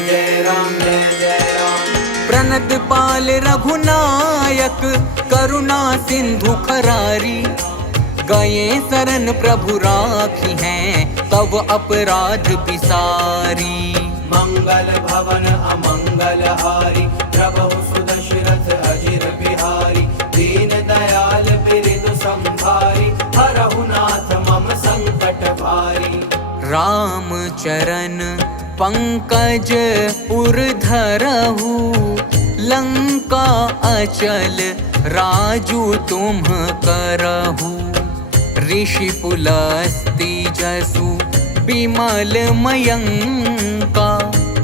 जय राम जय जय राम। प्रणत पाल रघुनायक, करुणा सिंधु खरारी। गए शरण प्रभु राखी हैं, तब अपराध बिसारी। मंगल भवन अमंगल हारी, प्रभु सुदशरथ अजिर बिहारी। दीन दयाल बिरदु संभारी, हरहु नाथ मम संकट भारी। राम चरण पंकज उरधरहु, लंका अचल राजू तुम करहु। ऋषि पुलस्ती जसु विमल मयंका,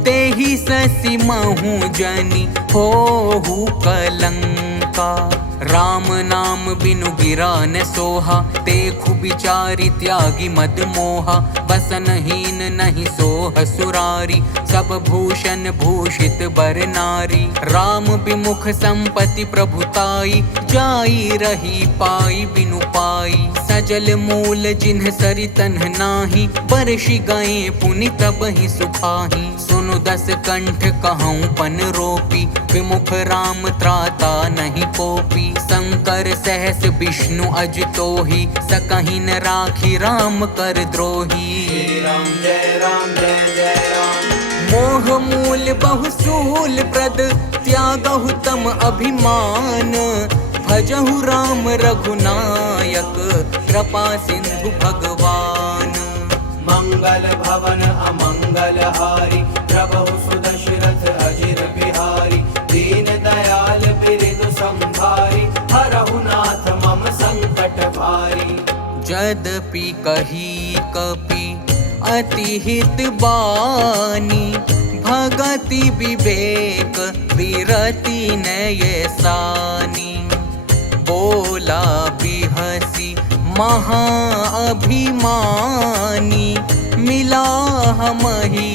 तेहि ससि महु जनि होहु कलंका। राम नाम बिनु गिरा न सोहा, देखु बिचारी त्यागी मद मोहा। बसनहीन नहीं सोह सुरारी, सब भूषण भूषित बर नारी। राम विमुख संपत्ति प्रभुताई, जाई रही पाई बिनु पाई। सजल मूल जिन्ह सरि तन्ह नाही, बरषि गए पुनि तब ही सुखाही। सुनु दस कंठ कहूँ पन रोपी, विमुख राम त्राता नहीं कोपी। शंकर सहस विष्णु अजितोहि, सकहि न राखी राम कर द्रोही। राम जय जय राम। मोह मूल बहुसूल प्रद, त्यागहु तम अभिमान। भजहु राम रघुनायक, कृपा सिंधु भगवान। मंगल भवन अमंगल हारी, प्रभु सुदशरथ अजिर बिहारी। दीन दयाल बिरदु संभारी, हरहु नाथ मम संकट भारी। यद्यपि कही कपि अति हित बानी, भगति विवेक विरति नय सानी। बोला बिहसी महा अभिमानी, मिला हमहि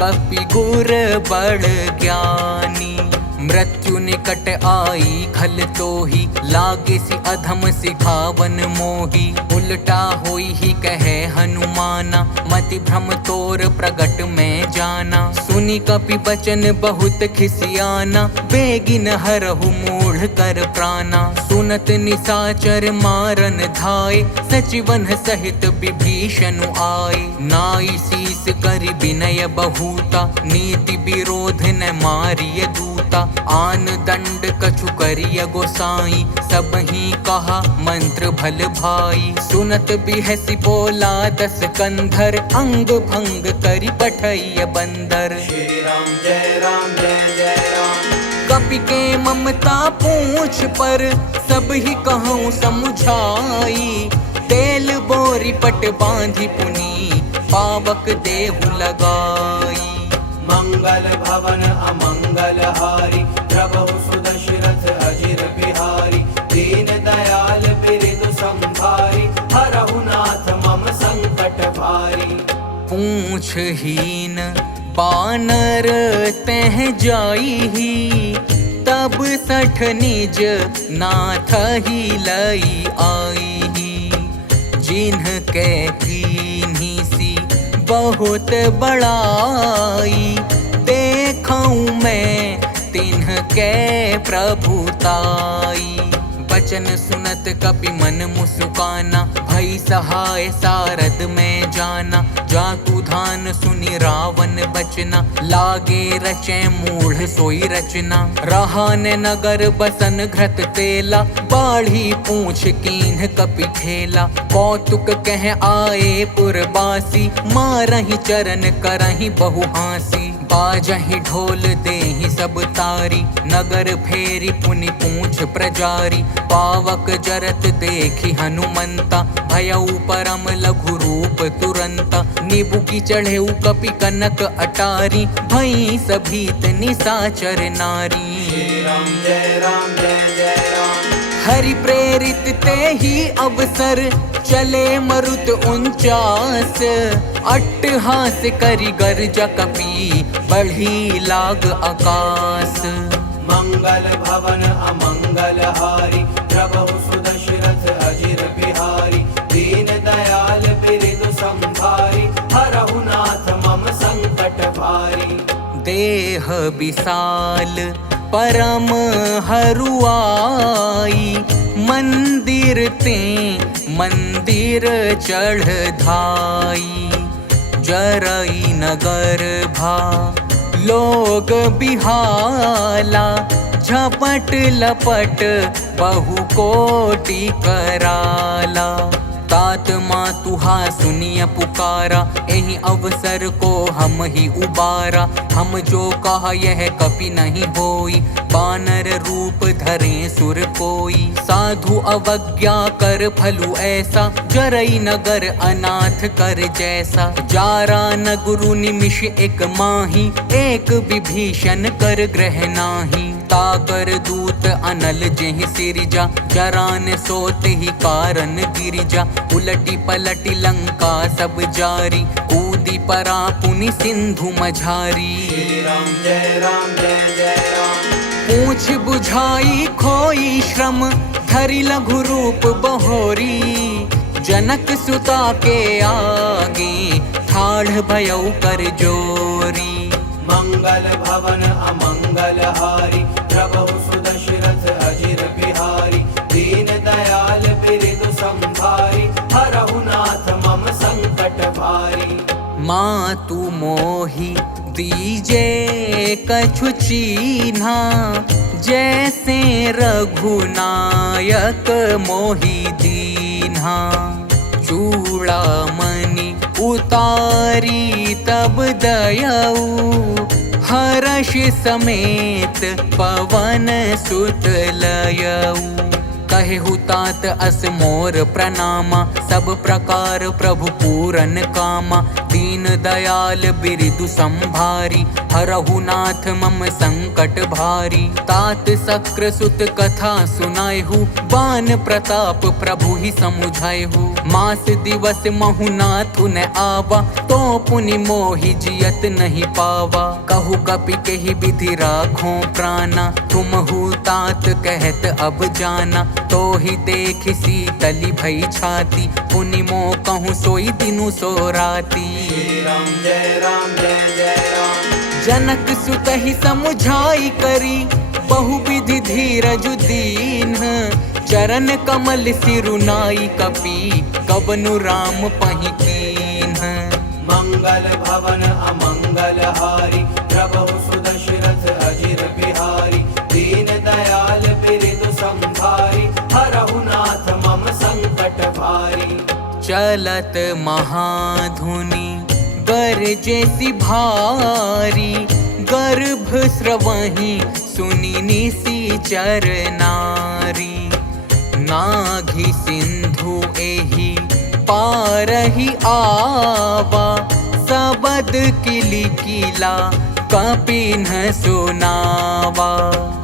कपि गुर बड़ ज्ञानी। मृत्यु निकट आई खल तोहि, लागे सि अधम सिखावन मोहि। उल्टा होई ही कहे हनुमाना, मति भ्रम तोर प्रगट में जाना। सुनि कपि बचन बहुत खिसियाना, बेगिन हरहु मूढ़ कर प्राणा। सुनत निसाचर मारन धाय, सचिवन सहित विभीषण आए। नाई शीस करि विनय बहुता, नीति विरोध न मारिय दूता। आन दंड कछु करिय गोसाई, सब ही कहा मंत्र भल भाई। सुनत बिहसी बोला दस कंधर, अंग भंग करि पठैय बंदर। श्री राम जय जय राम। कपि के ममता पूछ पर, सब ही कहूँ समुझाई। तेल बोरी पट बांधी पुनी, पावक देहु लगाई। मंगल भवन अमंगल हारी, प्रभु सुदशरथ अजिर बिहारी। दीन दयाल बिरदु संभारी, हरहु नाथ मम संकट भारी। पूछहीन बानर तह जाई, तब सठ निज नाथ ही लई आई। जिन्ह के कीन्ही सी बहुत बड़ाई, देखूं मैं तिन्ह के प्रभुताई। बचन सुनत कपि मन मुसुकाना, भई सहाय सारद में जाना। जातु धान सुनि रावण बचना, लागे रचे मूढ़ सोई रचना। रहा ने नगर बसन घृत तेला, बाढ़ी पूछ कीन्ह कपि खेला। कौतुक कह आए पुरबासी, मारहि चरण करहि बहु हासी। बाजहि ढोल देहि सब तारी, नगर फेरी पुनि पूछ प्रजारी। पावक जरत देखी हनुमंता, भयउ परम लघु रूप तुरंता। निबुकी चढ़ेउ कपि कनक अटारी, भई सभीत निसाचर नारी। श्री राम जय राम जय जय राम। हरि प्रेरित ते ही अवसर, चले मरुत 49। अट्टहास करि गर्जा कपि, बढ़ी लाग आकाश। मंगल भवन अमंगल हारी, प्रभु सुदशरथ अजिर बिहारी। दीन दयाल बिरदु संभारी, हरहु नाथ मम संकट भारी। देह विशाल परम हरुआई, मंदिर ते मंदिर चढ़ धाई। जरई नगर भा लोग बिहाला, झपट लपट बहु कोटि कराला। तात मातुहा सुनिय पुकारा, एहि अवसर को हम ही उबारा। हम जो कहा यह कपि नहीं होई, बानर रूप धरे सुर कोई। साधु अवज्ञा कर फलु ऐसा, जरई नगर अनाथ कर जैसा। जारा न गुरु निमिष एक माही, एक विभीषण कर ग्रह नाही। ताकर दूत अनल जेहि सिरिजा, जरान सोते ही कारण गिरिजा। उलटी पलटी लंका सब जारी, कूदी परा पुनि सिंधु मझारी। श्री राम जय राम जय जय राम। पूछ बुझाई खोई श्रम, धरि लघु रूप बहोरी। जनक सुता के आगे, ठाढ़ भयउ कर जोरी। मंगल भवन अमंगल हारी, प्रभु सुदशरथ अजिर बिहारी। दीन दयाल बिरदु संभारी, हरहु नाथ मम संकट भारी। मातु मोहि दीजे कछु चीन्हा, जैसे रघुनायक मोहि दीन्हा। चूड़ामणि उतारी तब दयऊ, हर्ष समेत पवन सुत लयऊ। कहेहु तात अस मोर प्रणामा, सब प्रकार प्रभु पूरन कामा। दीन दयाल बिरदु संभारी, हरहु नाथ मम संकट भारी। तात सक्र सुत कथा सुनाएहु, बान प्रताप प्रभु ही समुझाएहु। मास दिवस महु नाथु न आवा, तो पुनि मोहि जियत नहीं पावा। कहु कपि केहि विधि राखो प्राणा, तुमहु तात कहत अब जाना। तो ही देख शीतली भई छाती, पुनि मो कहूँ सोई दिनु सो राती। श्री राम जय राम जय जय राम। जनक सुत ही समुझाई करी, बहु विधि धीरजु दीन। चरण कमल सिरुनाई कपि, कबनु राम पहि कीन्ह। मंगल भवन अमंगल हारी, प्रभु सुदशरथ अजिर बिहारी। दीन दयाल बिरदु संभारी, हरहु नाथ मम संकट भारी। चलत महाधुनि गरजेसी भारी, गर्भ स्रवहि सुनि निशिचर नारी। नाघि सिंधु एहि पारहि आवा, सबद किलिकिला कपिन सुनावा।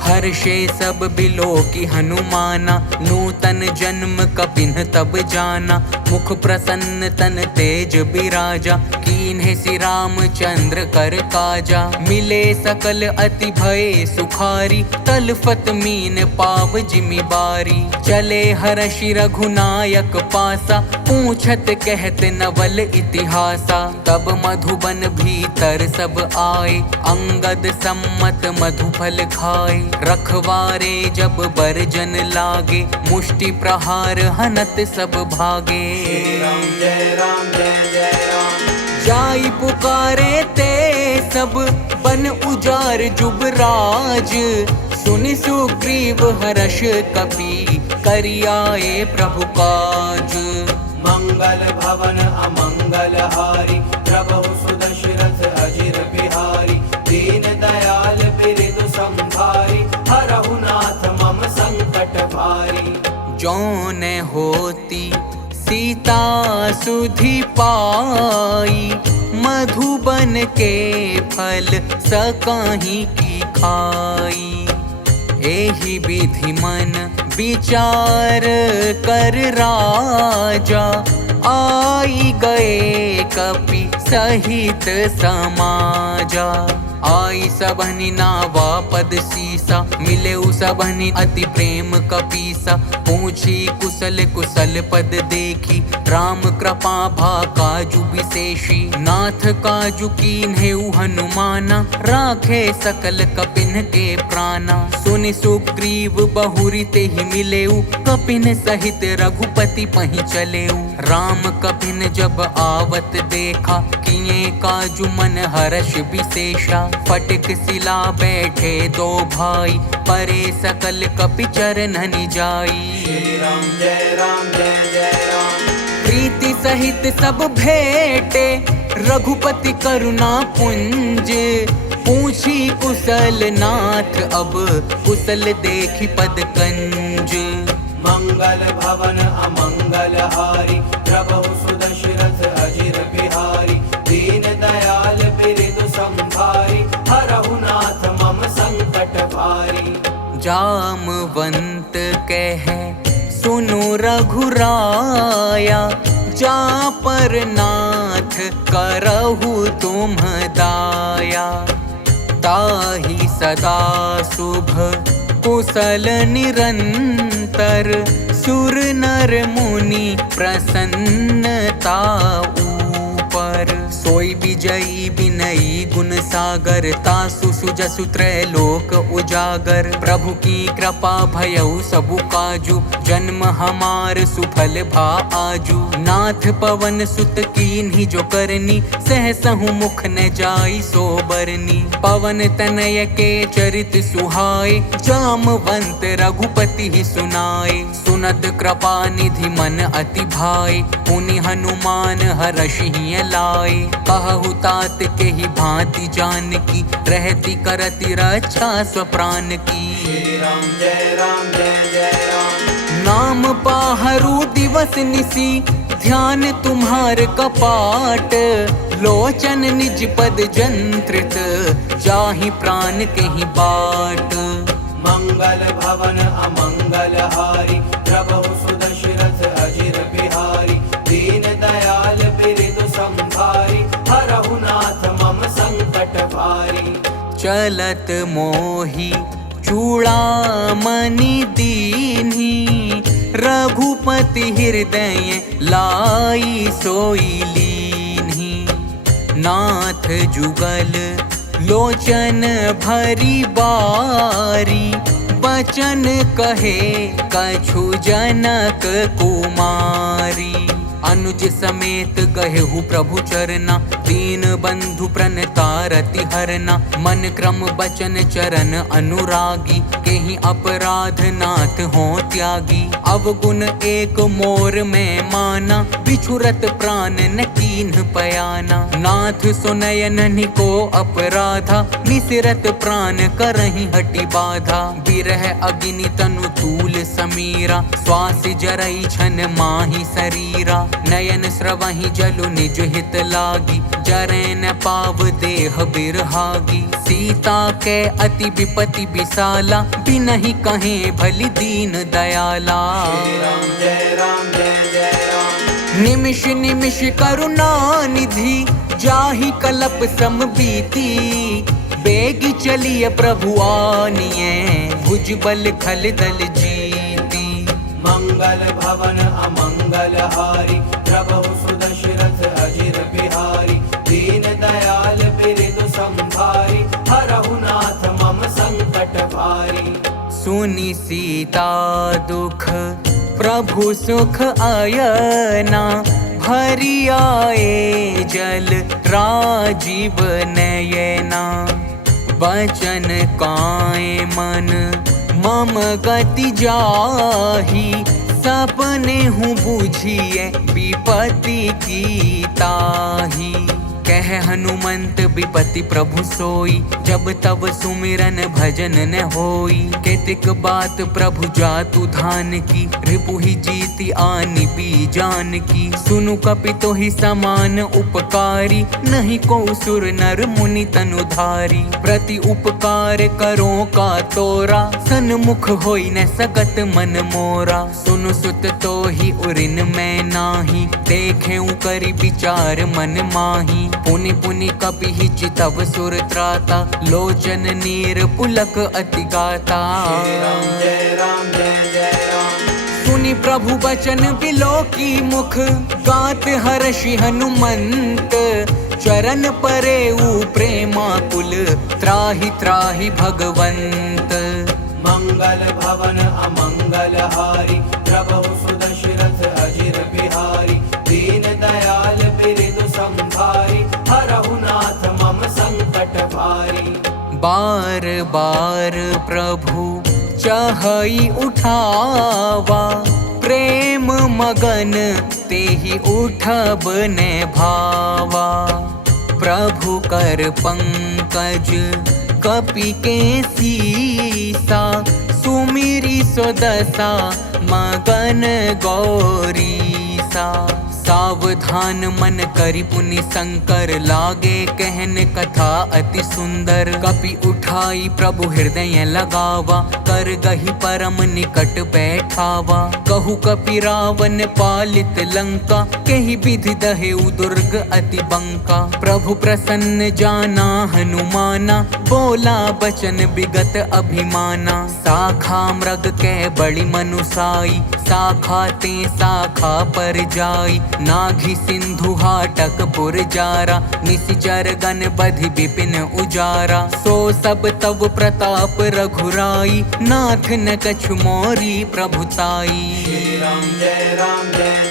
हर्षे सब बिलोकी हनुमाना, नूतन जन्म कपिन तब जाना। मुख प्रसन्न तन तेज बिराजा, कीन्हे श्री रामचंद्र कर काजा। मिले सकल अति भय सुखारी, तलफत मीन पाव जिमि बारी। चले हर्षि रघुनायक पासा, पूछत कहत नवल इतिहासा। तब मधुबन भीतर सब आए, अंगद सम्मत मधुफल खाए। रखवारे जब बरजन लागे, मुष्टि प्रहार हनत सब भागे। श्री राम जय राम जय जय राम। जाई पुकारे ते सब, बन उजार जुबराज। सुनि सुग्रीव हर्ष कपि, करियाए प्रभु काज। मंगल भवन अमंगल हारी, प्रभु सुदशरथ अजिर बिहारी। जौन होती सीता सुधि पाई, मधुबन के फल सकहीं की खाई। एहि विधि मन विचार कर राजा, आई गए कपि सहित समाजा। आई सबनि नावा पद सीसा, मिले सबनि अति प्रेम कपीसा। पूछी कुशल कुशल पद देखी, राम कृपा भा काजु विशेषी। नाथ काजु कीन्हेउ हनुमाना, राखे सकल कपिन के प्राणा। सुनि सुग्रीव बहुरी तेहि मिलेउ, कपिन सहित रघुपति पहि चलेउ। राम कपिन जब आवत देखा, किए काजु मन हर्ष विशेषा। फटिक सिला बैठे दो भाई, परे सकल कपि चरणनि जाई। श्री राम जय राम जय जय राम। प्रीति सहित सब भेटे, रघुपति करुणा पुंज। पूछी कुशल नाथ अब, कुशल देखी पद कंज। मंगल भवन अमंगल हारी, प्रभु सुदशरथ अजिर बिहारी। दीन दयाल बिरदु संभारी, हरहु नाथ मम संकट भारी। जामवंत कहे सुनु रघुराया, जा पर नाथ करहु तुम दाया। ताहि सदा शुभ कुशल निरंतर, सुर नर मुनि प्रसन्नता ऊपर। सोई विजयी विनयी गुण सागर, तासु सुजसु त्रैलोक उजागर। प्रभु की कृपा भयउ सबु काजू, जन्म हमार सुफल भा आजू। नाथ पवन सुत कीन्ही जो करनी, सहसहु मुख न जाई सो बरनी। पवन तनय के चरित सुहाए, जामवंत रघुपति ही सुनाए। सुनत कृपा निधि मन अति भाए, पुनि हनुमान हरषि लाए। कहु तात के ही भांति जानकी, रहती करती रक्षा स्वप्राण की। श्री राम जय राम जय जय राम। नाम पाहरु दिवस निसी, ध्यान तुम्हार कपाट। लोचन निज पद जंत्रित, जाहि प्राण के ही बाट। मंगल भवन अमंगल हारी, प्रभु सुदशरथ अजिर बिहारी। दीन दयाल बिरदु संभारी, हरहु नाथ मम संकट भारी। चलत मोहि चूड़ामणि दीन्ही, रघुपति हृदय लाई सोई लीन्ही। नाथ जुगल लोचन भरी बारी, बचन कहे कछु जनक कुमारी। अनुज समेत गहेहु प्रभु चरना, दीन बंधु प्रणतारति हरना। मन क्रम बचन चरण अनुरागी, केहि अपराध नाथ हो त्यागी। अवगुण एक मोर में माना, बिछुरत प्राण न कीन्ह पयाना। नाथ सुनयन को अपराधा, निसिरत प्राण करहि हटि बाधा। बिरह अग्नि तनु तूल समीरा, श्वास जरई छन माहि शरीरा। नयन स्रवहि जलु निज हित लागी, जरै न पाव देह बिरहागी। सीता के अति विपति विशाला, बिनहि कहे भली दीन दयाला। श्री राम जय राम जय जय राम। निमिष निमिष करुणा निधि, जाहि कलप सम बीती। बेगी चलिए प्रभु आनिए, भुजबल खल दल जीती। मंगल भवन अमंगल हारी, प्रभु सुदशरथ अजिर बिहारी। दीन दयाल बिरदु संभारी, हरहु नाथ मम संकट भारी। सुनि सीता दुख प्रभु सुख आयना, भरी आए जल राजीव नयना। बचन काए मन मम गति जाही, सपने हूँ बुझिए विपत्ति की ताही। कह हनुमंत विपति प्रभु सोई, जब तब सुमिरन भजन न होई। केतिक बात प्रभु जातु धान की, रिपु ही जीति आनि बीजान की। सुनु कपि तो ही समान उपकारी, नहीं को सुर नर मुनि तनुधारी। प्रति उपकार करो का तोरा, सन्मुख होई न सकत मन मोरा। सुनु सुत तो ही उरिन मैं नाही, देखे करि विचार मन माही। पुनि पुनि कपि ही चितव सुर त्राता, लोचन नीर पुलक अति गाता। श्री राम जय राम जय जय राम। सुनि प्रभु बचन बिलोकी मुख, गात हर्षि हनुमंत। चरण परेऊ प्रेमाकुल, त्राहि त्राहि भगवंत। मंगल भवन अमंगल हारी, प्रभु सुदशरथ अजिर बिहारी। दीन दयाल बिरदु संभारी, हरहु नाथ मम संकट भारी। बार बार प्रभु चहई उठावा, प्रेम मगन तेहि उठब ने भावा। प्रभु कर पंकज कपि के सीसा, सुमिरी सोदसा मगन गौरीसा। सावधान मन करि पुनि शंकर, लागे कहन कथा अति सुंदर। कपि उठाई प्रभु हृदय लगावा, कर गही परम निकट बैठावा। कहु कपि रावण पालित लंका, केहि विधि दहेउ दुर्ग अति बंका। प्रभु प्रसन्न जाना हनुमाना, बोला बचन विगत अभिमाना। शाखा मृग के बड़ी मनुसाई, शाखा ते शाखा पर जाई। नाघी सिंधु हाटक पुर जारा, निशिचर गण बधि विपिन उजारा। सो सब तव प्रताप रघुराई, नाथ न कछु मोरी प्रभुताई। श्री राम जय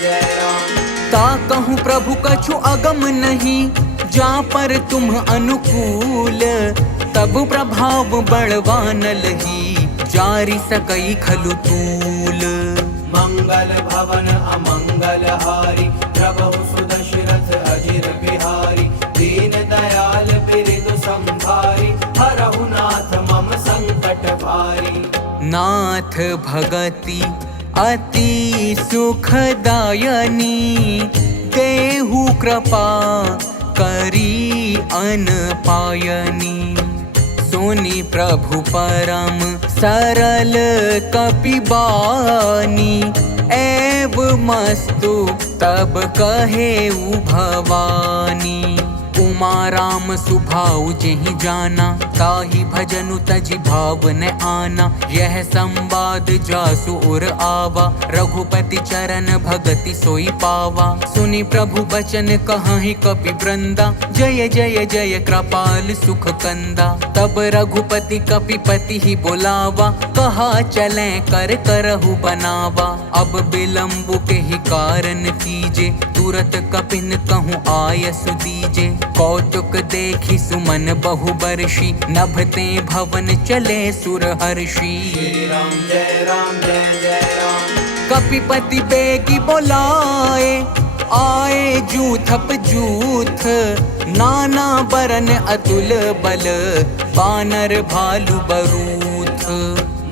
जय राम। ता कहूँ प्रभु कछु अगम नहीं, जा पर तुम अनुकूल। तब प्रभाव बड़वान लही, जारी सकई खलु तूल। मंगल भवन अमंगल हारी, प्रभु सुदशरथ अजिर बिहारी। दीन दयाल बिरदु संभारी, हरहु नाथ मम संकट भारी। नाथ भगति अति सुखदायनी, देहु कृपा करी अन पायनी। सुनि प्रभु परम सरल कपि बानी, एव मस्तु तब कहेउ भवानी। उमा राम सुभाउ जेहि जाना, ताहि भजनु तजि भाव न आना। यह संवाद जासु उर आवा, रघुपति चरण भगति सोई पावा। सुनि प्रभु बचन कहाहि कपि वृंदा, जय जय जय कृपाल सुख कंदा। तब रघुपति कपिपति ही बोलावा, कहा चले कर करहु बनावा। अब विलंबु के ही कारण कीजे, तुरत कपिन कहूँ आयसु दीजे। कौतुक देखी सुमन बहु बरषि, नभते भवन चले सुर हर्षि। श्री राम जय जय राम। कपिपति बेगी बोलाए, आए जूथप जूथ। नाना बरन अतुल बल, बानर भालु बरूथ।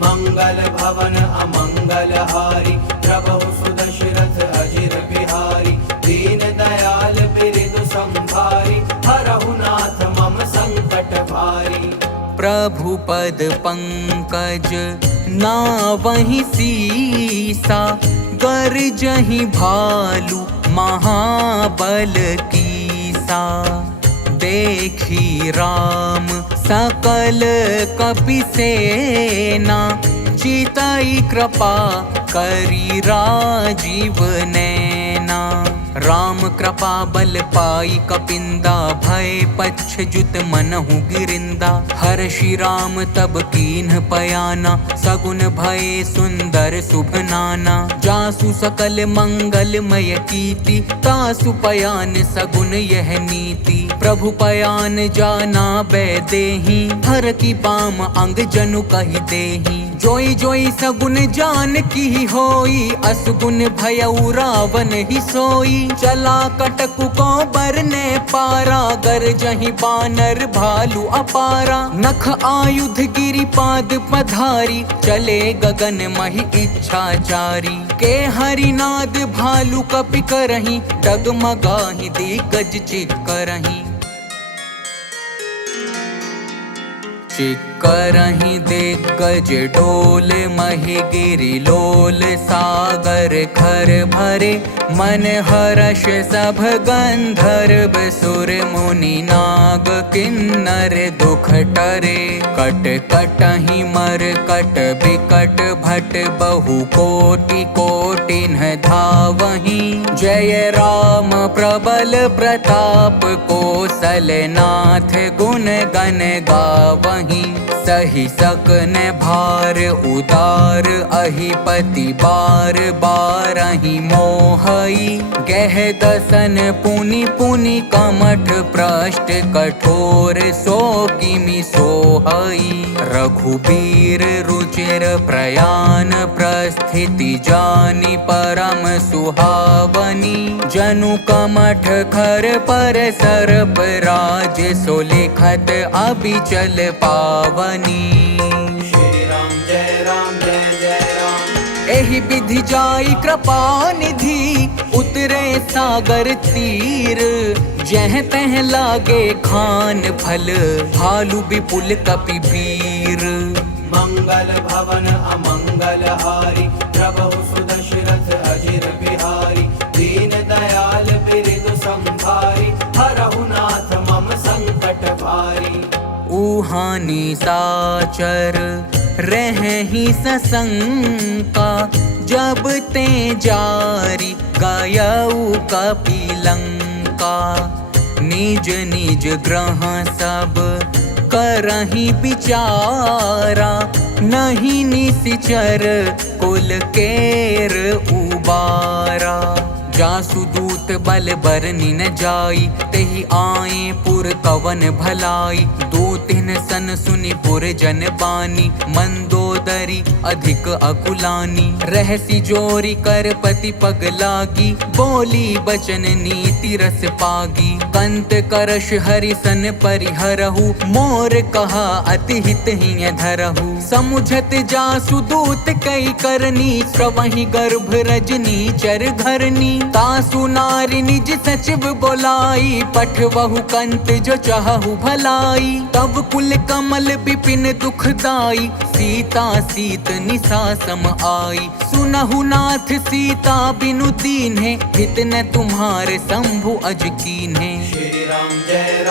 मंगल भवन अमंगल हारी, प्रभु सुदशरथ अजिर बिहारी। दीन दयाल बिरदु संभारी, हरहु नाथ मम संकट भारी। प्रभु पद पंकज नावहि सीसा, गरजहि भालु महाबल कीसा। देखी राम सकल कपि सेना, चितई कृपा करी राजीव नैना। राम कृपा बल पाई कपिंदा, भय पच्छ जुत मनहु गिरिंदा। हर्षि राम तब कीन्ह पयाना, सगुन भय सुंदर शुभ नाना। जासु सकल मंगलमय कीर्ति, तासु पयान सगुन यह नीति। प्रभु पयान जाना बै देहि, हर की बाम अंग जनु कहि देहि। जोई जोई सगुन जान की होई, असगुन भयउ रावण ही सोई। चला कटकु को बरने पारा, गर जही बानर भालू अपारा। नख आयुध गिरि पाद पधारी, चले गगन मही इच्छाचारी। के हरिनाद भालू कपि करही, डगमगाहि दिग्गज चिक्करही। चिक्करहि दिग्गज डोल, महि गिरि लोल सागर खर भरे। मन हर्ष सभ गंधर्व सुर मुनि नाग किन्नर दुख टरे। कट कटहि मर कट बिकट भट, बहु कोटि कोटिन धावहि। जय राम प्रबल प्रताप, कौशलनाथ गुण गण गावहि। सही सकन भार उदार, अहिपति बार बारहि मोहई। गह दसन पुनि पुनि कमठ, पृष्ठ कठोर सो किमि सोहई। रघुबीर रुचिर प्रयाण, प्रस्थिति जानि परम सुहावनी। जनु कमठ खर पर सर्प राज, सो लिखत अबिचल पावनी। श्री राम जय जय राम। एहि विधि जाई कृपा निधि, उतरे सागर तीर। जह तह लागे खान फल, भालू विपुल कपि वीर। मंगल भवन अमंगल हारी, प्रभु सुदशरथ अजिर बिहारी। दीन दयाल बिरदु संभारी, हरहु नाथ मम संकट भारी। ऊहानी साचर रहहि सशंका, जब ते जारी गयउ कपिलंका। निज निज ग्रह सब करहि विचारा, नहीं निसिचर कुल केर उबारा। जासु दूत बल बरनि न जाई, तेहि आए पुर कवन भलाई। दो तिन सन सुनि पुर जन बानी, मंदोदरी अधिक अकुलानी। रहसी जोरी कर पति पग लागी, बोली बचन नीति रस पागी। कंत करश हरि सन परिहरहु, मोर कहा अति हित हिय धरहु। समुझत जासु दूत कई करनी, प्रवहि गर्भ रजनी चर घरनी। तासु नारी निज सचिव बोलाई, पठवहु कंत जो चाहु भलाई। तब कुल कमल विपिन दुखदाई, सीता सीत निसा सम आई। सुनहु नाथ सीता बिनु दीन्हे, हित न तुम्हारे शंभु अज कीन्हे। श्री राम जय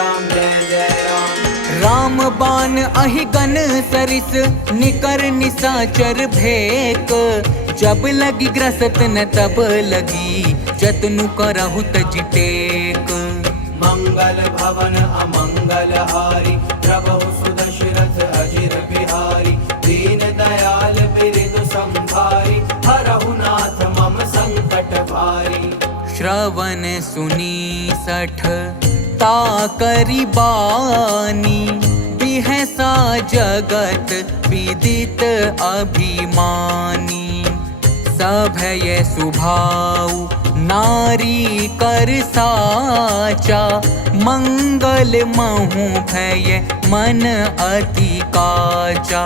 जय राम। राम बाण अहि गन सरिस, निकर निसाचर भेक। जब लगी ग्रसत न तब लगी, जतनु करहु तज टेक। मंगल भवन अमंगल हारी, प्रभु सुदशरथ अजिर बिहारी। दीन दयाल बिरदु संभारी, हरहु नाथ मम संकट भारी। श्रवण सुनी सठ ताकरि बानी, बिहसा जगत विदित अभिमानी। सभय सुभाऊ नारी कर साचा, मंगल महु भय मन अति काचा।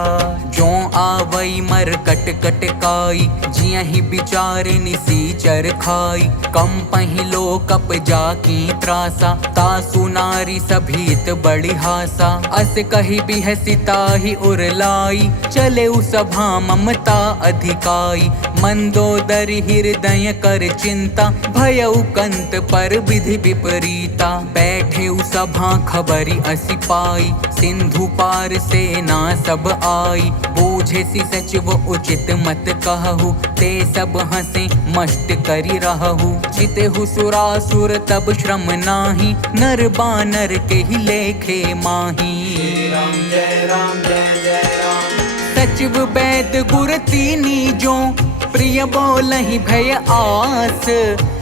जो आवई मर कट कट काई, जियहि विचार निसीचर खाई। कम पहिलो कप जाकी त्रासा, तासु नारी सभीत बड़ी हासा। अस कही बिहसिता ही उरलाई, चले सभा ममता अधिकाई। मंदोदरी हृदय कर चिंता, भयउ कंत पर विधि विपरीता। बैठे सभा खबरी असी पाई, सिंधु पार सेना सब आई। बूझे सी सचिव उचित मत कहु, ते सब हंसे मष्ट करी रहु। जितेहु सुरासुर तब श्रम नाही, नर बानर के ही लेखे माही। जय राम। सचिव वैद गुर तीनी जो, प्रिय बोलहि भय आस।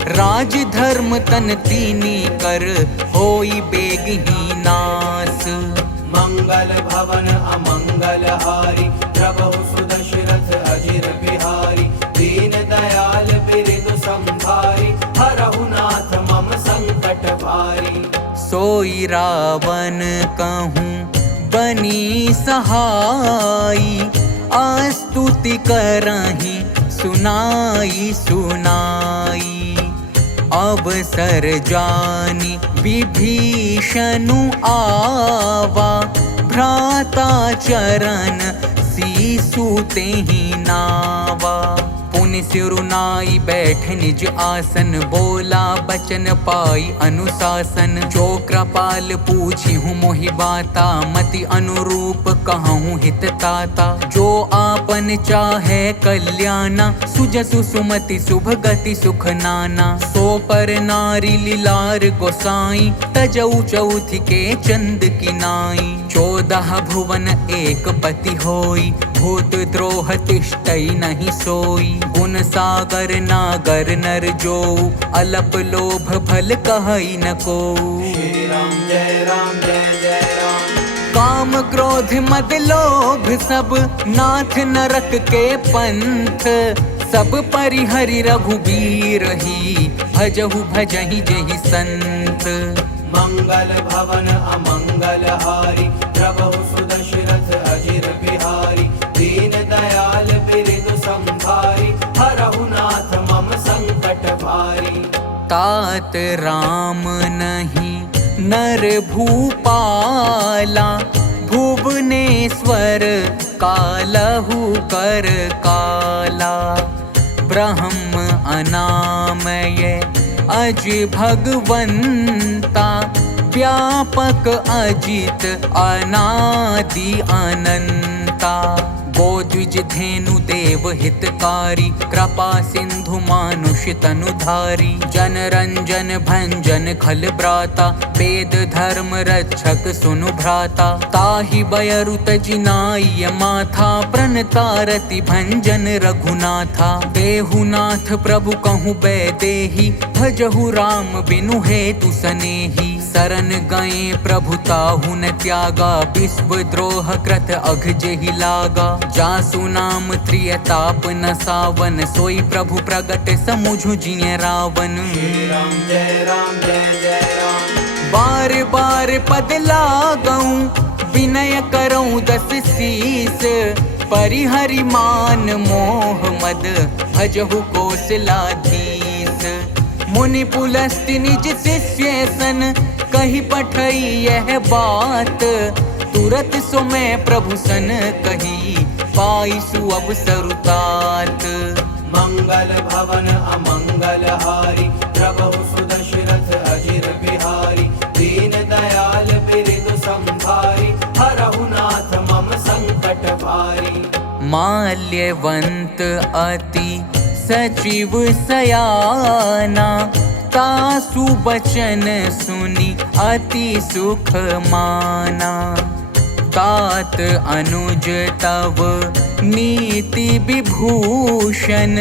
राज धर्म तन तीनी कर, होई बेगही नास। मंगल भवन अमंगल हारी, प्रभु सुदश सोई रावण कहूँ बनी सहाई, आस्तुति करहि सुनाई सुनाई। अवसर जानी विभीषणु आवा, भ्राता चरण सीसु तेहि नावा। पुनि सिरुनाई बैठ निज आसन, बोला बचन पाई अनुशासन। जो कृपाल पूछी हूँ मोहि बाता, मति अनुरूप कहूँ हित ताता। जो आपन चाहे कल्याणा, सुजसु सुमति शुभ गति सुख नाना। सो पर नारी लीलार गोसाई, तजऊ चौथ के चंद की नाई। 14 भुवन एक पति होई, भूत द्रोह तिष्ठई नहीं सोई। गुण सागर नागर नर जो, अलप लोभ भल कहई न को। श्री राम जय जय राम। काम क्रोध मद लोभ सब, नाथ नरक के पंथ। सब परिहरि रघुबीर ही, भजहु भजहि जेहि संत। मंगल भवन अमंगल हारी, प्रभु सुदशरथ अजिर बिहारी। दीन दयाल बिरदु संभारी, हरहु नाथ मम संकट भारी। तात राम नहीं नर भूपाला, भुवनेश्वर कालहु कर काला। ब्रह्म अनामय अज भगवंता, व्यापक अजित अनादि अनंता। गोद्विज धेनु देव हितकारी, कृपा सिंधु मानुष तनुधारी। जन रंजन भंजन खल ब्राता, वेद धर्म रक्षक सुनु भ्राता। ताहि बयरु तजिनाय माथा, प्रणतारति भंजन रघुनाथा। देहुनाथ प्रभु कहूँ बैदेही, भजहु राम बिनु हेतु सनेही। शरण गए प्रभु ताहु न त्यागा, विश्व द्रोह कृत अघ जेहि लागा। जासु नाम त्रियताप न सावन, सोई प्रभु प्रगट समुझु जिय रावण। श्री राम जय जय राम। बार बार पद लागऊं, विनय करऊं 10 शीस। परिहरि मान मोह मद, भजहु कौशलाधीश। मुनि पुलस्त्य निज शिष्य सन, कही पठई यह बात। तुरत सो मैं प्रभु सन कही, पाई सु अवसर तात। मंगल भवन अमंगल हारी, प्रभु सुदशरथ अजिर बिहारी। दीन दयाल बिरदु संभारी, हरहु नाथ मम संकट भारी। माल्यवंत अति सचिव सयाना, तासु बचन सुनि अति सुख माना। तात अनुज तव नीति विभूषण,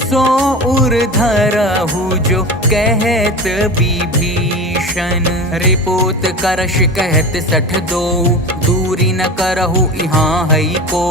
सो उर्धरहु जो कहत विभीषण। रिपोत करश कहत 62, दूरी न करहु इहाँ हई को।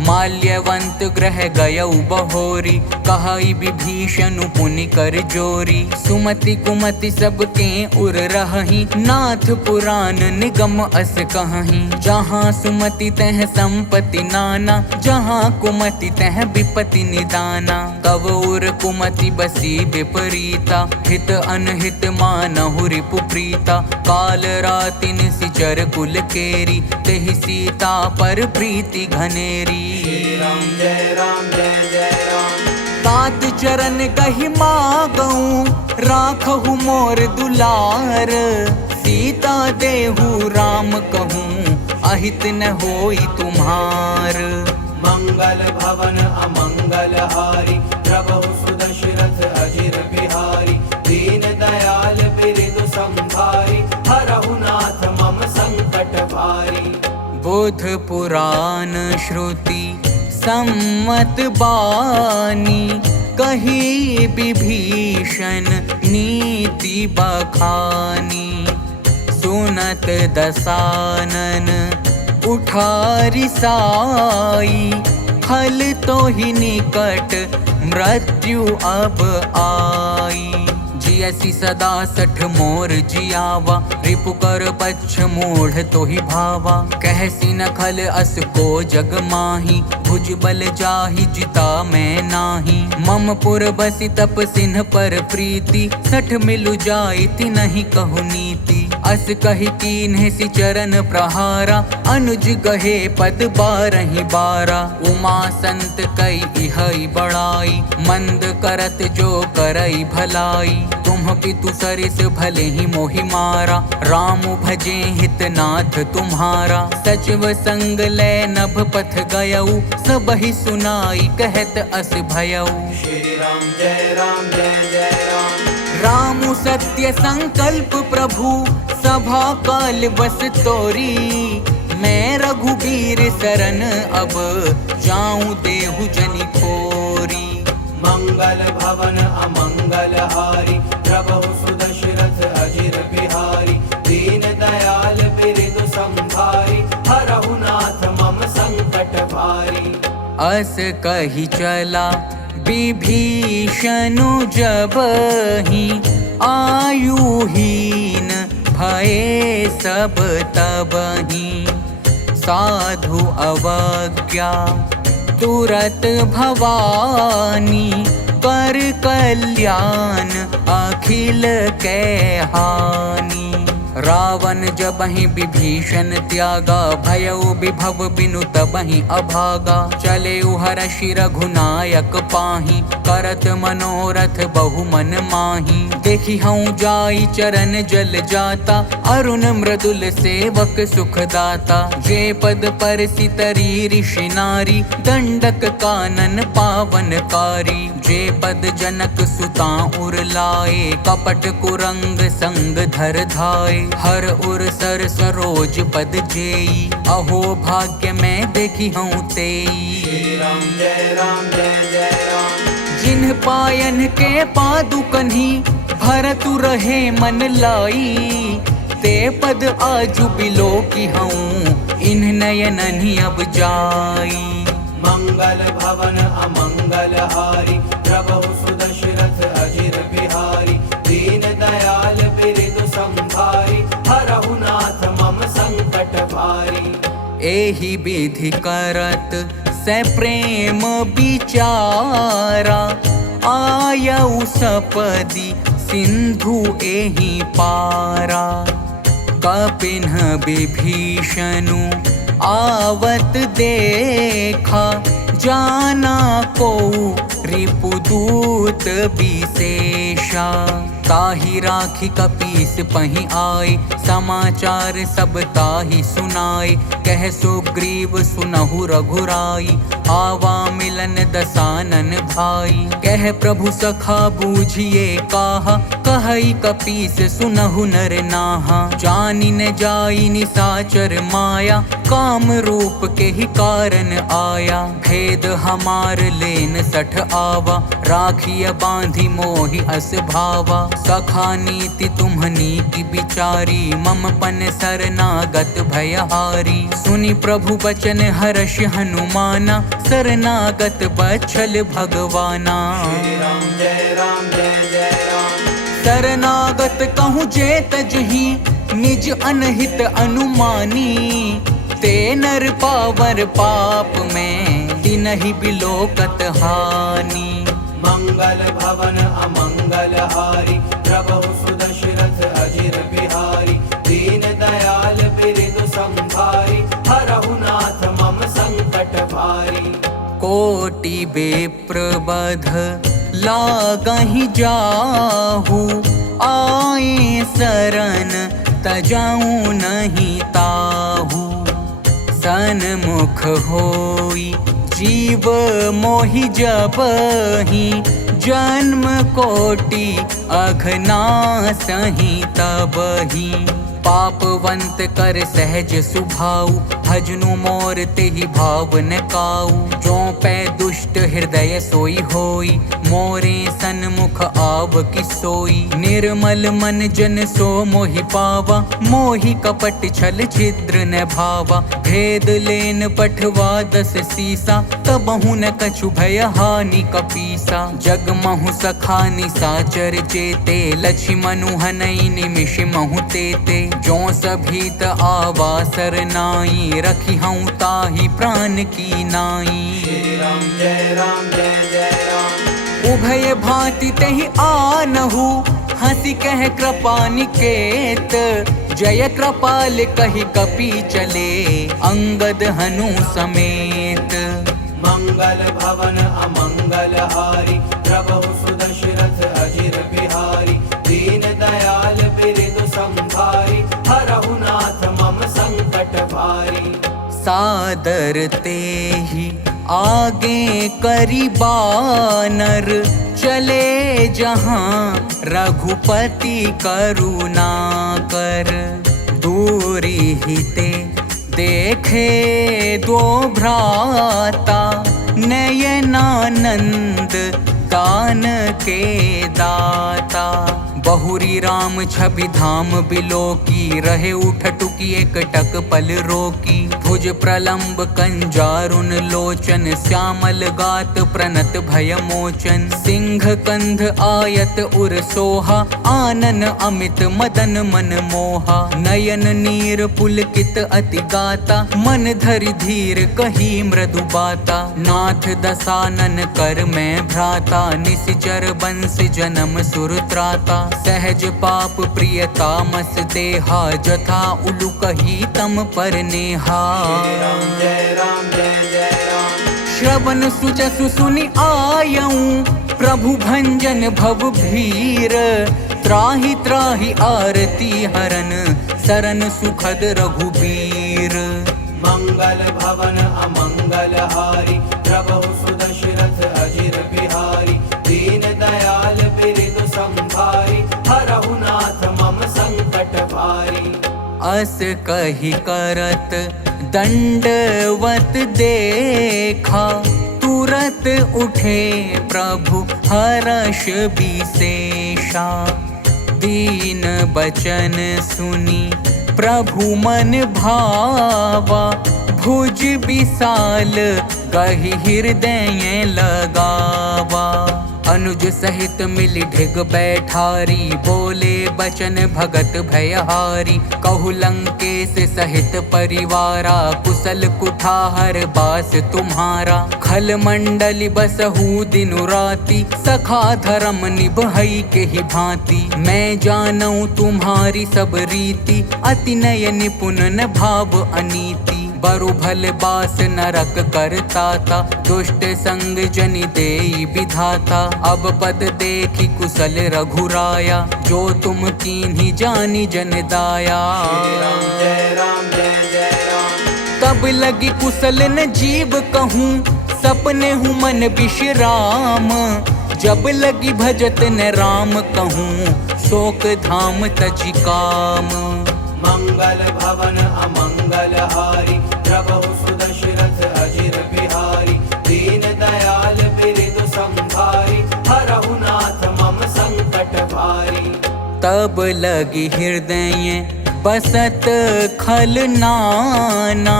माल्यवंत ग्रह गयउ बहोरी, कहई विभीषण पुनि कर जोरी। सुमति कुमति सबके उर रहहि, नाथ पुराण निगम अस कहहि। जहाँ सुमति तह संपत्ति नाना, जहाँ कुमति तह विपत्ति निदाना। तव उर कुमति बसी विपरीता, हित अनहित मानहु रिपु प्रीता। काल राति निशिचर कुल केरी, तेहि सीता पर प्रीति घनेरी। श्री राम जय जय राम। तात चरण कहि मागऊं, राखहु मोर दुलार। सीता देहु राम कहूँ, अहित न होई तुम्हार। मंगल भवन अमंगल हारी, प्रभु सुदशरथ अजिर बिहारी। दीन दयाल बिरदु संभारी, हरहु नाथ मम संकट भारी। बुध पुराण श्रुति सम्मत बानी, कही विभीषण नीति बखानी। सुनत दसानन उठारी साई, खल तो ही निकट मृत्यु अब आई। असी सदा सठ मोर जियावा, रिपु कर पच्छ मूढ़ तो ही भावा। कहसी न खल अस को जग माही, भुज बल जाहि जिता मैं नाही। मम पुर बसी तप सिन्ह पर प्रीति, सठ मिलु जाइति नहीं कहु नीति। अस कहि कीन्ह सि चरण प्रहारा, अनुज गहे पद बारहि बारा। उमा संत कई इहई बड़ाई, मंद करत जो करई भलाई। तुम पितु सरिस भले ही मोहि मारा, राम भजे हितनाथ तुम्हारा। सचिव संग लै नभ पथ गयऊ, सबहि सुनाई कहत अस भयऊ। श्री राम जय जय राम। राम सत्य संकल्प प्रभु, सभा काल बस तोरी। मैं रघुबीर सरन अब, जाऊं देहु जनि खोरी। मंगल भवन अमंगल हारी, प्रभु सुदशरथ अजिर बिहारी। दीन दयाल बिरदु संभारी, हरहु नाथ मम संकट भारी। अस कही चला विभीषणु जबहि, आयुहीन भये सब तबहि। साधु अवज्ञा तुरत भवानी, कर कल्याण अखिल कै हानि। रावण जबहि विभीषण त्यागा, भयउ विभव बिनु तबहि अभागा। चले हरषि रघुनायक पाहि, करत मनोरथ बहु मन माहि। देखि हऊँ जाई चरण जल जाता, अरुण मृदुल सेवक सुखदाता। जे पद परसि तरी ऋषि नारी, दंडक कानन पावनकारी। जे पद जनक सुता उर लाए, कपट कुरंग संग धर धाए। हर उर सर सरोज पद जेई, अहो भाग्य मैं देखी हूँ तेई। श्री राम जय राम। जिन्ह पायन के पादुकन्ही, भरतु रहे मन लाई। ते पद आजु बिलो की हूँ, इन्ह नयनहि अब जाई। मंगल भवन अमंगल हारी, प्रभु सुदशरथ अजिर बिहारी। दीन दयाल बिरदु संभारी, हरहु नाथ मम संकट भारी। एहि विधि करत से प्रेम विचारा, आयऊ सपदि सिंधु एहि पारा। कपिन्ह विभीषणु आवत देखा, जाना को रिपुदूत विशेषा। ताहि राखी कपीस पहि आए, समाचार सब ताहि सुनाए। कह सुग्रीव सुनहु रघुराई, आवा मिलन दसानन भाई। कह प्रभु सखा बूझिए काहा, कहई कपीस सुनहु नर नाहा। जानि न जाई निसाचर माया, काम रूप के ही कारण आया। भेद हमार लेन सठ आवा, राखिय बांधी मोहि अस भावा। सखा नीति तुम्हनी की बिचारी, मम पन शरणागत भयहारी। सुनि प्रभु बचन हर्ष हनुमाना, शरणागत बच्छल भगवाना। श्री राम जय राम। शरणागत कहूँ जे तजहि, निज अनहित अनुमानी। ते नर पावर पाप में, तिनहि बिलोकत हानि। मंगल भवन अमंगल हारी, प्रभु सुदशरथ अजिर बिहारी। दीन दयाल बिरदु संभारी, हरहु नाथ मम संकट भारी। कोटि विप्रबध लागहि जाहु, आए शरण तजाऊं नहीं ताहू। सन्मुख होई जीव मोहि जबहि, जन्म कोटि अघनासहि तबहि। पापवंत कर सहज सुभाऊ, भजनु मोर तेहि भाव न काऊ। जो पै दुष्ट हृदय सोई होई, मोरे सन्मुख आव की सोई। निर्मल मन जन सो मोहि पावा, मोहि कपट छल छिद्र न भावा। भेद लेन पठवा 10 सीसा, तबहु न कछु भय हानि कपीसा। जग महु सखा निसाचर चेते, लक्ष्मनु हनई निमिष महु तेते। जो सभीत आवासर नाई, रखी हूँ ताहि प्राण की नाई। श्री राम जय जय राम। उभय भांति तेहि आनहु, हंसी कह कृपा निकेत। जय कृपाल कहि कपि चले, अंगद हनु समेत। मंगल भवन अमंगल हारी, प्रभु सुदशरथ अजिर बिहारी। दीन दयाल बिरदु संभारी, हरहु नाथ मम संकट भारी। सादर तेहि आगे करी बानर, चले जहाँ रघुपति करुणा कर। दूरी हिते देखे दो भ्राता, नयनानंद दान के दाता। बहुरी राम छवि धाम बिलोकी, रहे उठटुकी एक टक पल रोकी। भुज प्रलंब कंजारुन लोचन, श्यामल गात प्रणत भय मोचन। सिंह कंध आयत उर सोहा, आनन अमित मदन मन मोहा। नयन नीर पुलकित अति गाता, मन धरि धीर कही मृदु बाता। नाथ दसानन कर मैं भ्राता, निसिचर बंस जन्म सुर त्राता। सहज पाप प्रियता मस देहा, जथा उलु कही तम पर नेहा। जय जय राम। श्रवण सुजसु सुनि आयऊं, प्रभु भंजन भव भीर। त्राहि त्राहि आरती हरन, सरन सुखद रघुबीर। मंगल भवन अमंगल हारी, प्रभु सुदशरथ अजिर बिहारी। दीन दयाल बिरदु संभारी, हरहु नाथ मम संकट भारी। अस कहि करत दंडवत देखा, तुरत उठे प्रभु हर्ष विशेषा। दीन बचन सुनी प्रभु मन भावा, भुज विशाल कहि हृदय लगावा। अनुज सहित मिलि ढिग बैठारी, बोले बचन भगत भयहारी। कहु लंकेश सहित परिवारा, कुशल कुठार बास तुम्हारा। खल मंडली बसहु दिनु राति, सखा धर्म निभई के ही भांति। मैं जानऊं तुम्हारी सब रीति, अति नय निपुण न भाव अनीति। बरु भल बास नरक करताता, दुष्ट संग जनि देई विधाता। अब पद देखी कुशल रघुराया, जो तुम कीन्ही जानी जन दाया। जय जय राम। तब लगी कुशल न जीव कहूँ, सपने हूँ मन विश्राम। जब लगी भजत न राम कहूँ, शोक धाम तजि काम। मंगल भवन अमंगल हारी, प्रभु सुदशरथ अजिर बिहारी। दीन दयाल बिरदु संभारी, हरहु नाथ मम संकट भारी। तब लगी हृदय बसत खल नाना,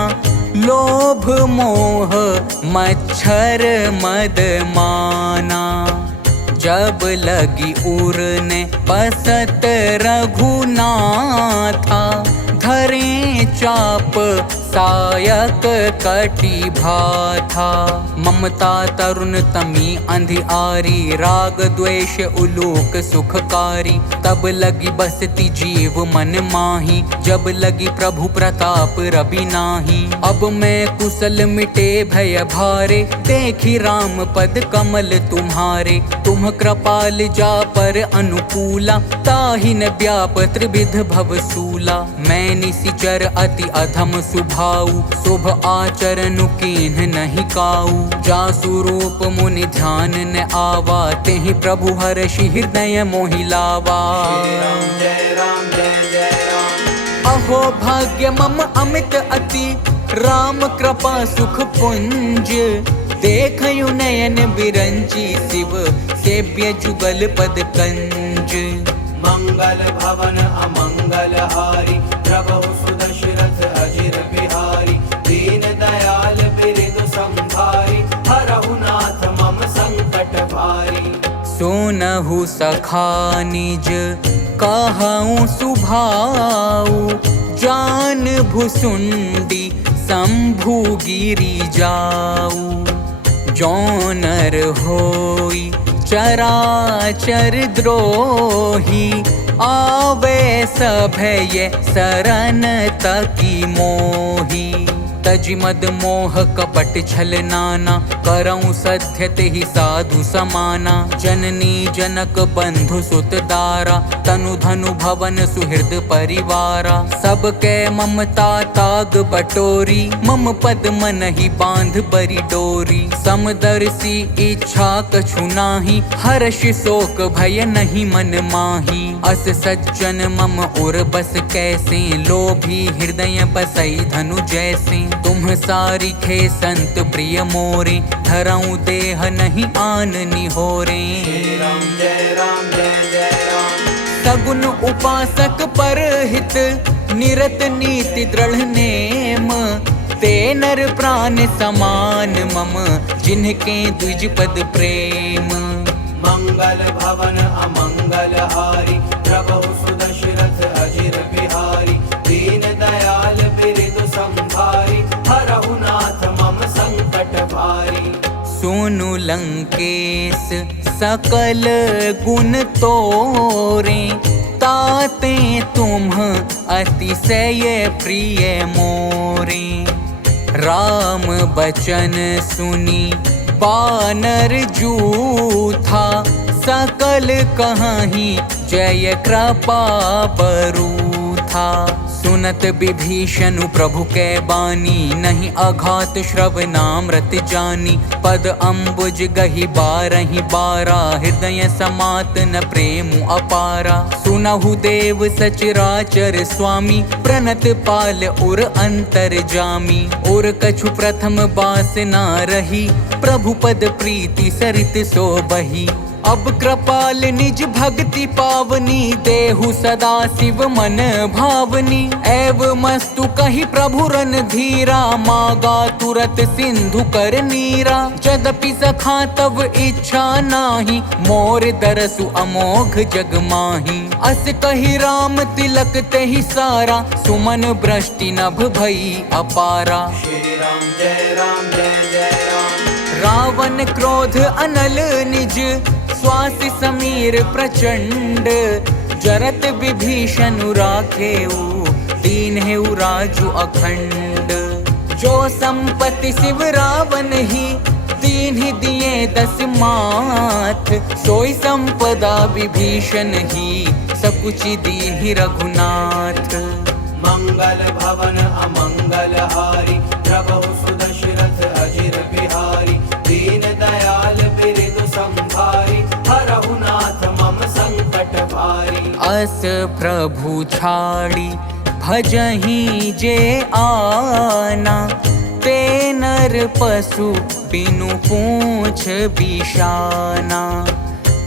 लोभ मोह मच्छर मद माना। जब लगी उरने बसत रघुनाथा, धरे चाप सायक कटी भाथा। ममता तरुण तमी अंधियारी, राग द्वेष उलोक सुखकारी। तब लगी बसती जीव मन माही, जब लगी प्रभु प्रताप रवि नाही। अब मैं कुशल मिटे भय भारे, देखी राम पद कमल तुम्हारे। तुम कृपाल जा पर अनुकूला, ताहि न व्याप त्रिविध भवसूला। मैं निसिचर अति अधम सुभाऊ, शुभ आचरण कीन्ह नहीं काऊ। जासु रूप मुनि ध्यान न आवा, तेहि प्रभु हर्षि हृदय मोहि लावा। जय राम जय राम। अहो भाग्य मम अमित अति राम कृपा सुख पुंज देखयु नयन बिरंची शिव सेव्य जुगल पद कंज मंगल भवन अमंगल हारी प्रभु सुदशरथ अजिर बिहारी दीन दयाल बिरदु संभारी हरहु नाथ मम संकट भारी सोनहु सखा निज कहऊँ सुभाऊ जान भुसुंडी शंभु गिरि जाऊ जौनर होई चराचर द्रोही आवे सभय शरण तकी मोही तजि मद मोह कपट छल नाना करऊँ सत्य तेहि साधु समाना जननी जनक बंधु सुत दारा तनु धनु भवन सुहृद परिवारा सबके ममता ताग बटोरी मम पद मनहि बांध बरी डोरी समदर्शी इच्छा कछु नाही हर्ष शोक भय नहीं मन माही अस सज्जन मम उर बस कैसे लोभी हृदय बसई धनु जैसे तुम सारी खे संत प्रिय मोरे धरऊँ देह नहीं आन निहोरे श्री राम जय राम जय जय राम सगुन उपासक पर हित निरत नीति दृढ़ नेम ते नर प्राण समान मम जिनके द्विज पद प्रेम मंगल भवन अमंगल हारी प्रभु सुदशरथ अजिर बिहारी दीन दयाल बिरदु संभारी हरहु नाथ मम संकट भारी सोनु लंकेश सकल गुण तोरे ताते तुम अतिशय प्रिय मोरे राम बचन सुनी बानर जूथा सकल कहीं जय कृपा बरूथा सुनत विभीषण प्रभु कै बानी नहीं अघात श्रवणामृत जानी पद अम्बुज गहि बारहि बारा हृदय समात न प्रेम अपारा सुनहु देव सचराचर स्वामी प्रणत पाल उर अंतर जामी और कछु प्रथम बास ना रही प्रभु पद प्रीति सरित सो बही अब कृपाल निज भक्ति पावनी देहु सदा शिव मन भावनी एव मस्तु कही प्रभु रन धीरा मागा तुरत सिंधु कर नीरा यद्यपि सखा तब इच्छा नाही मोर दरसु अमोघ जग माही अस कही राम तिलक तेहि सारा सुमन वृष्टि नभ भई अपारा श्री राम जय राम जय जय राम रावण क्रोध अनल निज स्वासी समीर प्रचंड जरत विभीषण राखेऊ दीन हेउ राजु अखंड जो संपत्ति शिव रावण ही दीन ही दिए 10 माथ सोई संपदा विभीषण ही सकुचि दीन ही रघुनाथ मंगल भवन अमंगल हारी प्रभु सुदशरथ अजिर बिहारी दीन दयाल बिरदु संभारी हरहु नाथ मम संकट भारी अस प्रभु छाड़ी भजहि जे आना ते नर पशु बिनु पूछ बिशाना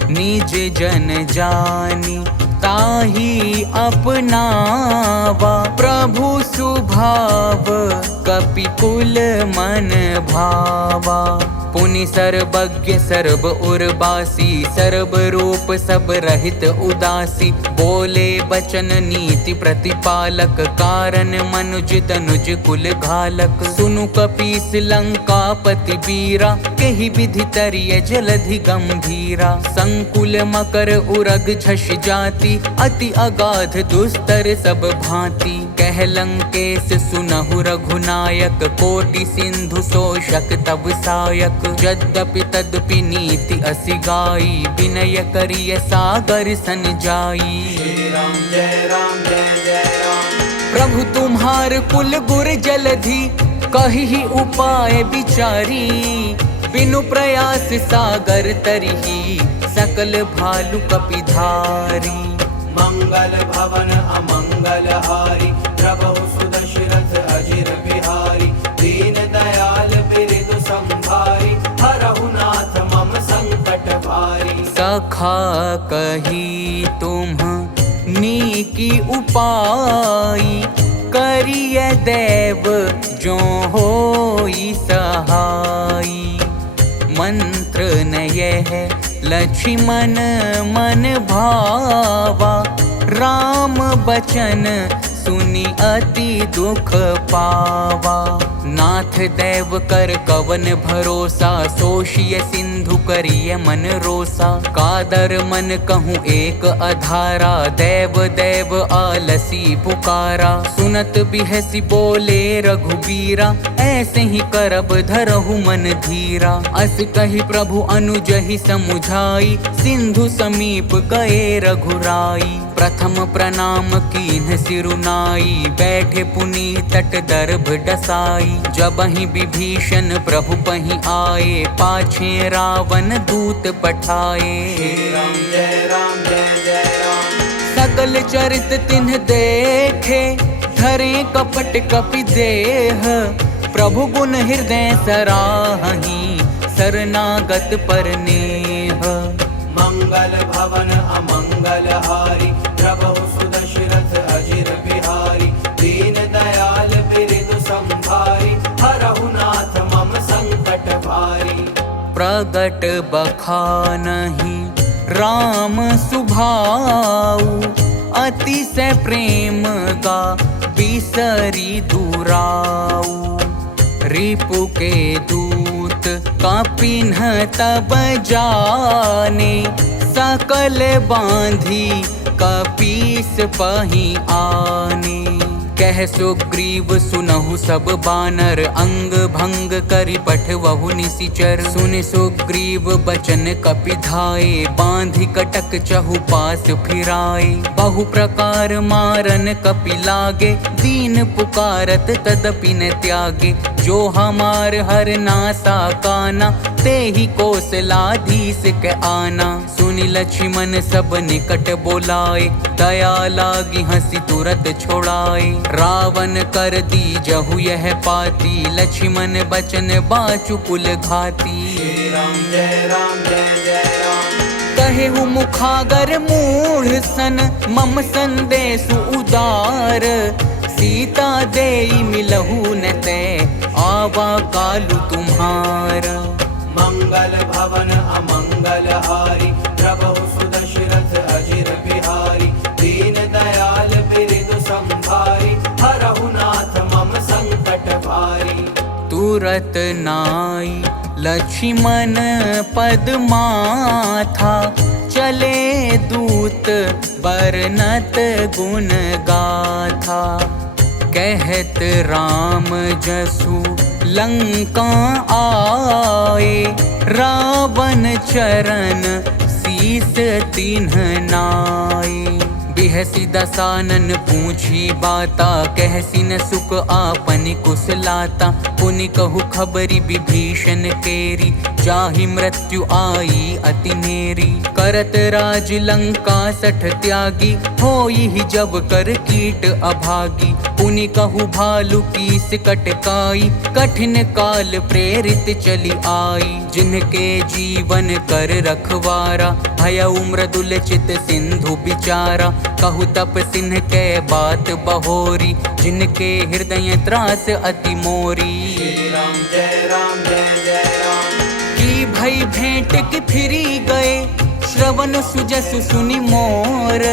निज जन जानी ताही अपनावा प्रभु सुभाव कपिकुल मन भावा पुनि सर्वज्ञ सर्व उर्वासी सर्व रूप सब रहित उदासी बोले बचन नीति प्रतिपालक कारण मनुज तनुज कुल घालक सुनु कपीस लंकापति बीरा केहि विधि तरिय जलधि गंभीरा संकुल मकर उरग झष जाति अति अगाध दुस्तर सब भांति कह लंकेश सुनहु रघुनायक कोटि सिंधु शोषक तब सायक यद्यपि तदपि नीति असि गाई विनय करिय सागर सन जाई श्री राम जय जय राम प्रभु तुम्हार कुल गुर जलधि कहि उपाय विचारी बिनु प्रयास सागर तरही सकल भालु कपिधारी मंगल भवन अमंगल हारी, प्रभु सुदशरथ अजिर बिहारी। दीन दयाल बिरदु संभारी, हरहु नाथ मम संकट भारी। सखा कही तुम नीकी उपाई, करिय देव जो होई सहाई। मंत्र न यह लक्ष्मण मन भावा, राम बचन सुनि अति दुख पावा। नाथ देव कर कवन भरोसा, सोषिय सिंधु करिय मन रोसा। कादर मन कहूँ एक अधारा, देव देव आलसी पुकारा। सुनत बिहसी बोले रघुबीरा, ऐसे ही करब धरहु मन धीरा। अस कही प्रभु अनुजहि समुझाई, सिंधु समीप गए रघुराई। प्रथम प्रणाम कीन्ह सिरुनाई, बैठे पुनि तट दर्भ डसाई। जबहि विभीषण प्रभु पहि आए, पाछे रावण दूत पठाए। राम जय राम जय जय राम। सकल चरित तिन्ह देखे, धरे कपट कपि देह। प्रभु गुण हृदय सराहहि, शरणागत पर नेह। मंगल भवन अमंगल हारी, प्रभु सुदशरथ अजिर बिहारी। दीन दयाल बिरदु संभारी, हरहु नाथ मम संकट भारी। प्रगट बखानहि राम सुभाऊ, अतिशय प्रेम गा बिसरी दुराऊ। रिपु के दूत कापिन्ह तब जाने, सकल बांधी कपीस पही आने। कह सुग्रीव सुनहु सब बानर, अंग भंग करि पठवहु निशिचर। सुनि सुग्रीव बचन कपि धाये, बांधि कटक चहु पास फिराए। बहु प्रकार मारन कपि लागे, दीन पुकारत तदपि न त्यागे। जो हमार हर नासा काना, ते ही कौशलाधीश के आना। सुनि लक्ष्मण सब निकट बोलाए, दया लागी हंसी तुरत छोड़ाए। रावण कर दी जहु यह पाती, लक्ष्मण बचन बाचु कुल घाती। राम जय राम जय जय राम। कहेहु मुखागर मूढ़ सन, मम संदेशु उदार। सीता देई मिलहु न ते, आवा कालु तुम्हार। मंगल भवन अमंगल हारी, प्रभु सुदशरथ अजिर बिहारी। दीन दयाल बिरदु संभारी, हरहु नाथ मम संकट भारी। तुरत नाई लक्ष्मण पद माथा, चले दूत बरनत गुण गाथा। कहत राम जसु लंका आए, रावण चरण शीस तिन्ह नाए। बिहसी दसानन पूछी बाता, कहसी न सुख आपनि कुशलाता। पुनि कहु खबरी विभीषण केरी, जाहि मृत्यु आई अति नेरी। करत राज लंका सठ त्यागी, होई ही जब कर कीट अभागी। पुनि कहु भालु कीस कटकाई, कठिन काल प्रेरित चली आई। जिनके जीवन कर रखवारा, भयउ मृदुल चित सिंधु बिचारा। कहु तप सिन्ह के बात बहोरी, जिनके हृदय त्रास अति मोरी। राम जय राम जय जय राम। की भई भेंट कि फिरी गए, श्रवण सुजस सुनि मोर।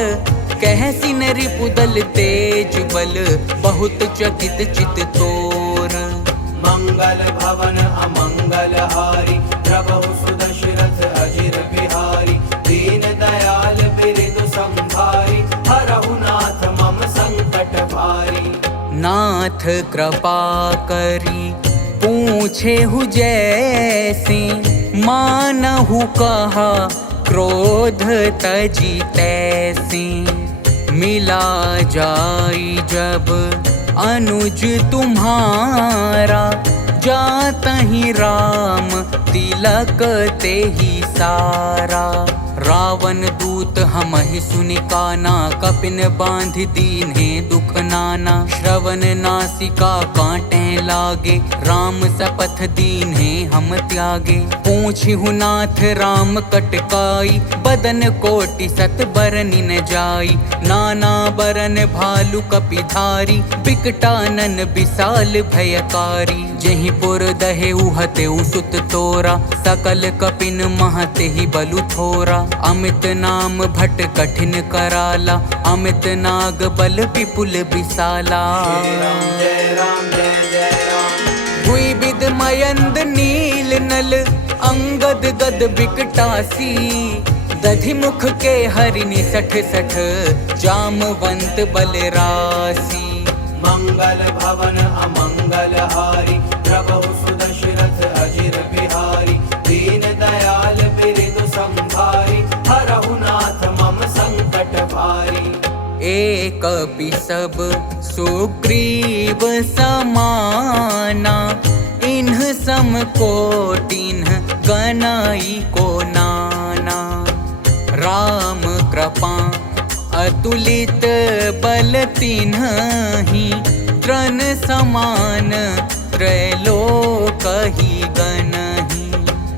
कहसी न रिपुदल तेज बल, बहुत चकित चित तोर। मंगल भवन अमंगल हारी, प्रभु सुदशरथ अजिर बिहारी। दीन दयाल बिरदु संभारी, हरहु नाथ मम संकट भारी। नाथ कृपा करी पूछे हु जैसे, मानहु कहा क्रोध तजी तैसे। मिला जाई जब अनुज तुम्हारा, जातहि राम तिलक ते ही सारा। पावन दूत हमहि सुनि काना, कपिन बांध दीन्हे दुख नाना। श्रवण नासिका कांटे लागे, राम सपथ दीन्हे हम त्यागे। पूछिहु नाथ राम कटकाई, बदन कोटि सत बरनि न जाई। नाना बरन भालु कपिधारी, बिकटानन विशाल भयकारी। जेहि पुर दहे उहते सुत तोरा, सकल कपिन महते ही बलु थोरा। अमित नाम भट कठिन कराला, अमित नाग बल विपुल विशाला। श्री राम जय राम जय जय राम। हुई विद मयंद नील नल, अंगद गद बिकटासी। दधि मुख के हरिनि सठ सठ, जामवंत बलरासी। मंगल भवन अमंगल हारी, प्रभु सुदशरथ अजिर बिहारी। दीन दयाल बिरदु संभारी, हरहु नाथ मम संकट भारी। एक सब सुग्रीव समाना, इन्ह सम कोटिन्ह गनाई को नाना। राम कृपा अतुलित बल तिन्हि, तृण समान त्रैलोकहि गनहि।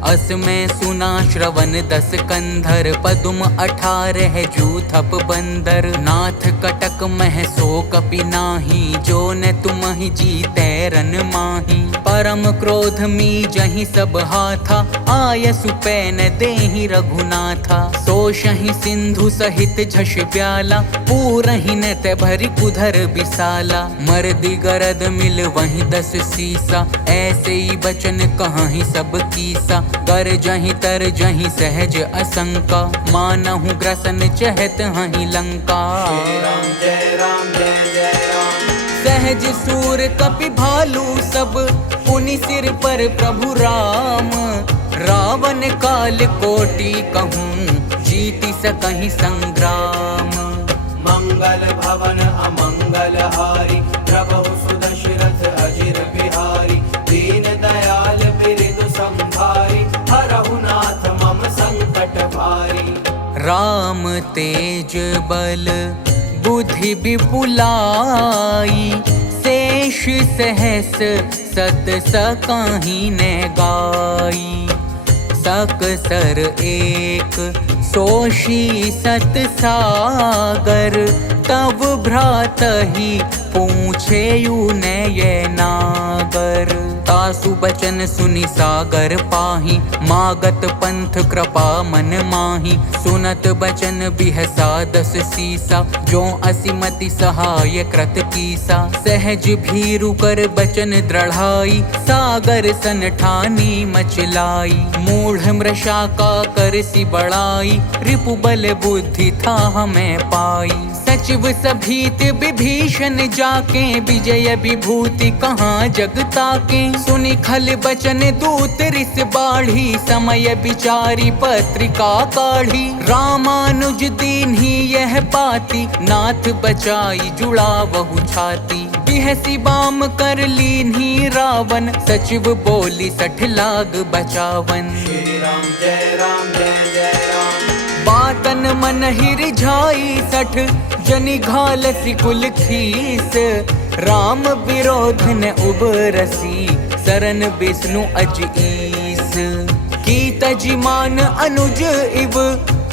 असमय सुना श्रवण 10 कंधर, पदुम 18 जूथप बंदर। नाथ कटक मह सो कपि नाही, जो न तुमहि जीतै रन माही। परम क्रोध मी जहि सब हाथा, आय सुपैन देहि रघुनाथा। सोषहि सिंधु सहित झष ब्याला, पूरहि न ते भरि कुधर विसाला। मर्दि गरद मिल वहीं 10 सीसा, ऐसे ही बचन कहाहि सब कीसा। गर जहीं तर जहीं सहज असंका, मानहु ग्रसन चहत हहीं लंका। श्री राम जय राम जय जय राम। सहज सूर कपि भालू सब, पुनि सिर पर प्रभु राम। रावण काल कोटि कहूँ, जीति सकहि संग्राम। मंगल भवन अमंगल हारी, प्रभु सुदशरथ अजिर बिहारी। दीन दयाल बिरदु संभारी, हरहु नाथ मम संकट भारी। राम तेज बल बुद्धि विपुलाई, शेष सहस सत सकाहि ने गाई। सकसर एक सोषी सत सागर, तब भ्रातहि पूछेयु नय नागर। तासु बचन सुनि सागर पाहि, मागत पंथ कृपा मन माहि। सुनत बचन बिहसा 10 सीसा, जो असिमति सहाय कृत कीसा। सहज भीरु कर बचन दृढ़ाई, सागर सन ठानी मचलाई। मूढ़ मृषा का कर सी बड़ाई, रिपु बल बुद्धि था हमें पाई। सचिव सभीत विभीषण जाके, विजय विभूति कहाँ जगता के। सुनि खल बचन दूत रिस बाढ़ी, समय विचारी पत्रिका काढ़ी। रामानुज दीन्ही यह पाती, नाथ बचाई जुड़ावहु छाती। बिहसी बाम कर लीन्ही रावण, सचिव बोली 60 लाग बचावन। श्री राम जय राम जय जय राम। बातन मन हिरिझाई 60, जनि घालसी कुल खीस। राम विरोध न उबरसी, सरन विष्णु अज ईस। की तजिमान अनुज इव,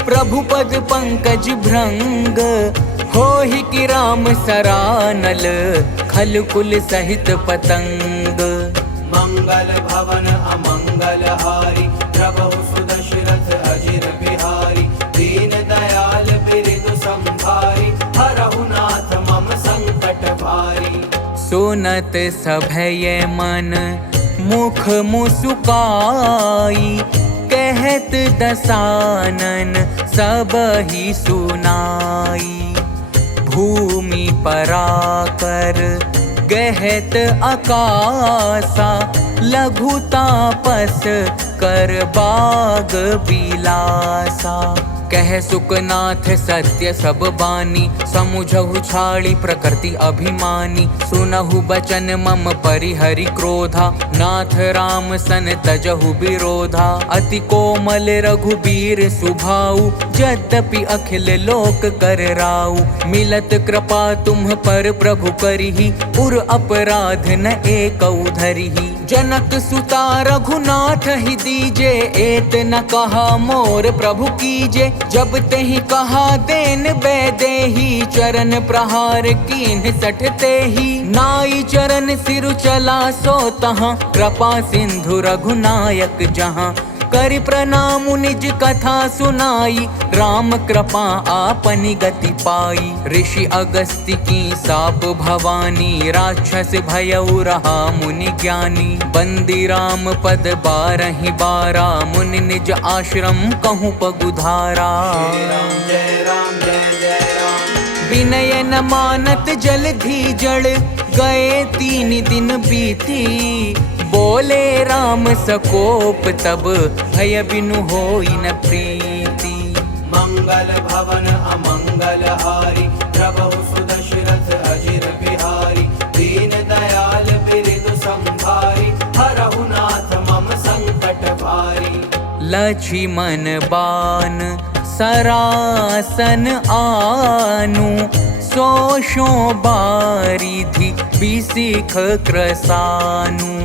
प्रभु पद पंकज भृंग। होहि कि राम सरानल, खल कुल सहित पतंग। मंगल भवन अमंगल हारी, प्रभु सुदशरथ अजिर बिहारी। दीन दयाल बिरदु संभारी, हरहु नाथ मम संकट भारी। सुनत सभय मन मुख मुसुकाई, कहत दसानन सबहि सुनाई। भूमि पराकर गहत आकाशा, लघु तापस कर बाग बिलासा। कह सुकनाथ सत्य सब बानी, समुझहु छाड़ी प्रकृति अभिमानी। सुनहु बचन मम परिहरि क्रोधा, नाथ राम सन तजहु विरोधा। अति कोमल रघुबीर सुभाऊ, यद्यपि अखिल लोक कर राऊ। मिलत कृपा तुम पर प्रभु करिहि, उर अपराध न एकउ धरिहि। जनक सुता रघुनाथ ही दीजे, एत न कहा मोर प्रभु कीजे। जब तेहि कहा देन बैदेही, चरण प्रहार कीन्ह सठते ही। नाई चरण सिरु चला सो तहाँ, कृपा सिंधु रघुनायक जहाँ। करि प्रणाम निज कथा सुनाई, राम कृपा आपनि गति पाई। ऋषि अगस्त्य की साप भवानी, राक्षस भयउ रहा मुनि ज्ञानी। बंदी राम पद बारहि बारा, मुनि निज आश्रम कहूँ पगुधारा। जय राम जय जय राम। विनय न मानत जलधि जड़, गए 3 दिन बीती। बोले राम सकोप तब, भय बिनु होई न प्रीति। मंगल भवन अमंगल हारी, प्रभु सुदशरथ अजिर बिहारी। दीन दयाल बिरदु संभारी, हरहु नाथ मम संकट भारी। लक्ष्मण बान सरासन आनु, सोषो बारिधि बिसिख क्रसानु।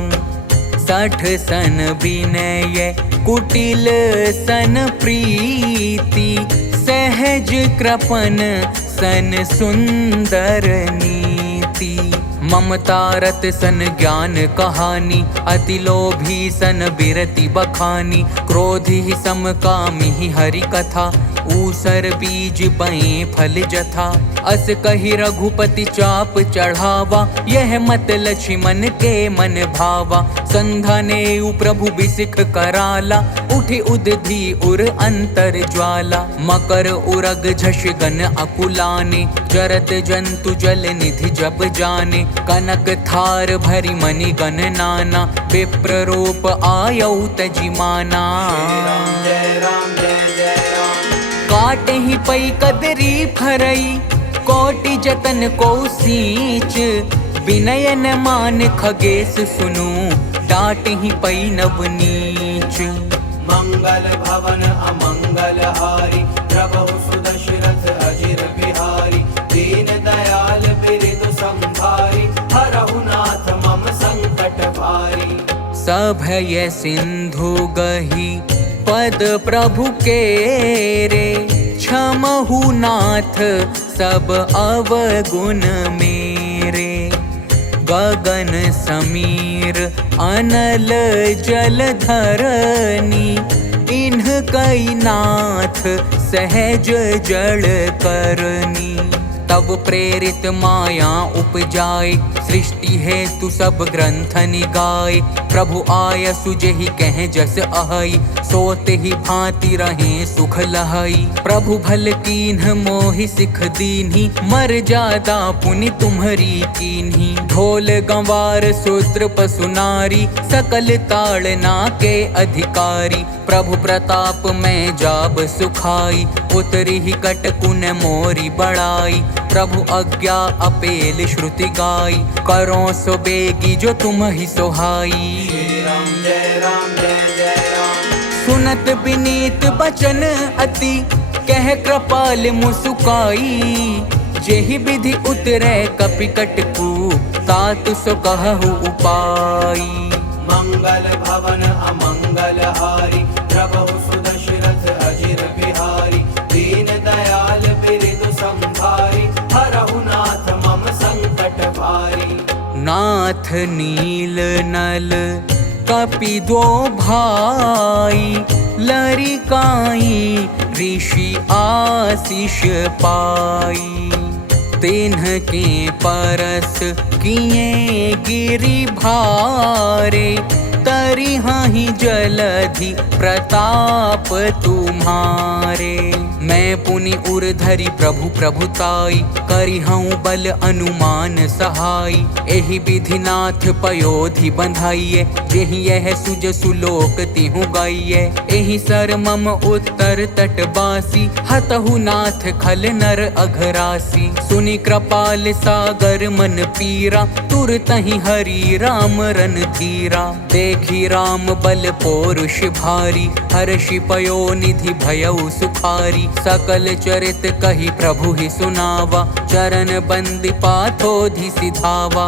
60 सन विनय कुटिल सन प्रीति, सहज कृपन सन सुंदर नीति। ममता रत सन ज्ञान कहानी, अति लोभी सन बिरति बखानी। क्रोधि सम कामी हरि कथा, ऊसर बीज बए फल जथा। अस कहि रघुपति चाप चढ़ावा, यह मत लक्ष्मण के मन भावा। संधने प्रभु बिसिख कराला, उठि उदधि उर अंतर ज्वाला। मकर उरग झष गन अकुलाने, जरत जंतु जल निधि जब जाने। कनक थार भरि मनि गण नाना, विप्र रूप आयौ तजिमाना। जय राम जय जय राम। काटहि पै कदरी फरई, कोटि जतन को सींच। विनय न मान खगेश सुनु, डांटहि पै नव नीच। मंगल भवन अमंगल हारी, प्रभु सुदशरथ अजिर बिहारी। दीन दयाल बिरदु संभारी, हरहु नाथ मम संकट भारी। सभय सिंधु गहि पद प्रभु केरे, क्षमहु नाथ सब अवगुण मेरे। गगन समीर अनल जल धरनी, इन्ह कई नाथ सहज जड़ करनी। तब प्रेरित माया उपजाए, सृष्टि हेतु सब ग्रंथ निगाए। प्रभु आय सुजहि कह जस अहई, सोते ही भांति रहे सुख लहई। प्रभु भल कीन्ह मोहि सिख दीन्ही, मर जादा पुनि तुम्हरी कीन्ही। ढोल गंवार सूत्र पशु नारी, सकल ताड़ना के अधिकारी। प्रभु प्रताप में जाब सुखाई, उतरी ही कटकुन मोरी बड़ाई। प्रभु आज्ञा अपेल श्रुति गाई, करो सो बेगी जो तुम ही सोहाई। श्री राम जय राम जय जय राम। सुनत विनीत बचन अति, कह कृपाल मुसुकाई। जेहि विधि उतरै कपि कटकू, तात सो कहु उपाई। मंगल भवन अमंगल हारी, प्रभु सुदशरथ अजिर बिहारी। दीन दयाल बिरदु संभारी, हरहु नाथ मम संकट भारी। नाथ नील नल कपि दो भाई, लरिकाई ऋषि आशीष पाई। तिन्ह के परस किए गिरि भारे, तरिहाहि जलधि प्रताप तुम्हारे। मैं पुनि उर्धरि प्रभु प्रभुताई, करी हूँ बल अनुमान सहाई। एहि विधिनाथ पयोधि बंधाइए, जेहि यह सुज सुलोक तिहु गाइए। एहि सर मम उत्तर तटवासी, हतहु नाथ खल नर अघरासी। सुनि कृपाल सागर मन पीरा, तुरतहि हरि राम रन धीरा। देखी राम बल पौरुष भारी, हर्षि पयोनिधि भयउ सुखारी। सकल चरित कहि प्रभु ही सुनावा, चरण बंदी पाथोधि सिधावा।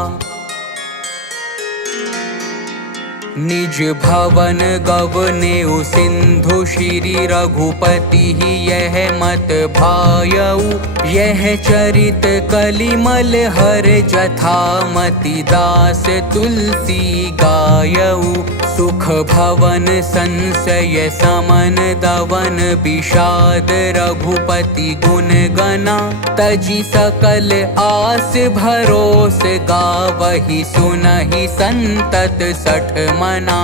निज भवन गवनेउ सिंधु, श्री रघुपति ही यह मत भायऊ। यह चरित कलिमल हर जथा, मति दास तुलसी गायऊ। सुख भवन संशय समन दवन, विषाद रघुपति गुण गना। तजी सकल आस भरोस, गावहि सुनहि संतत सठ मना।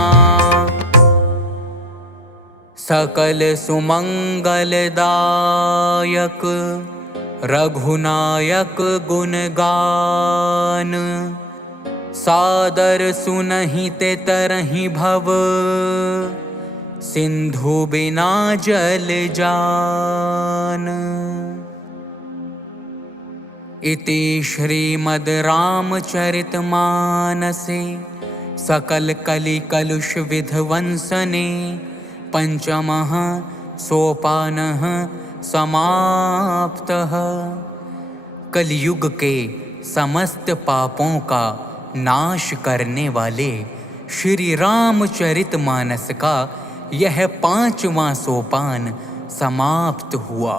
सकल सुमंगल दायक, रघुनायक गुण गान। सादर सुनहि ते तरहि भव, सिंधु बिना जल जान। इति श्रीमद् रामचरित मानसे, सकल कलि कलुष विध्वंसने। पंचमः सोपानः समाप्तः। कलयुग के समस्त पापों का नाश करने वाले श्री रामचरितमानस का यह 5वां सोपान समाप्त हुआ।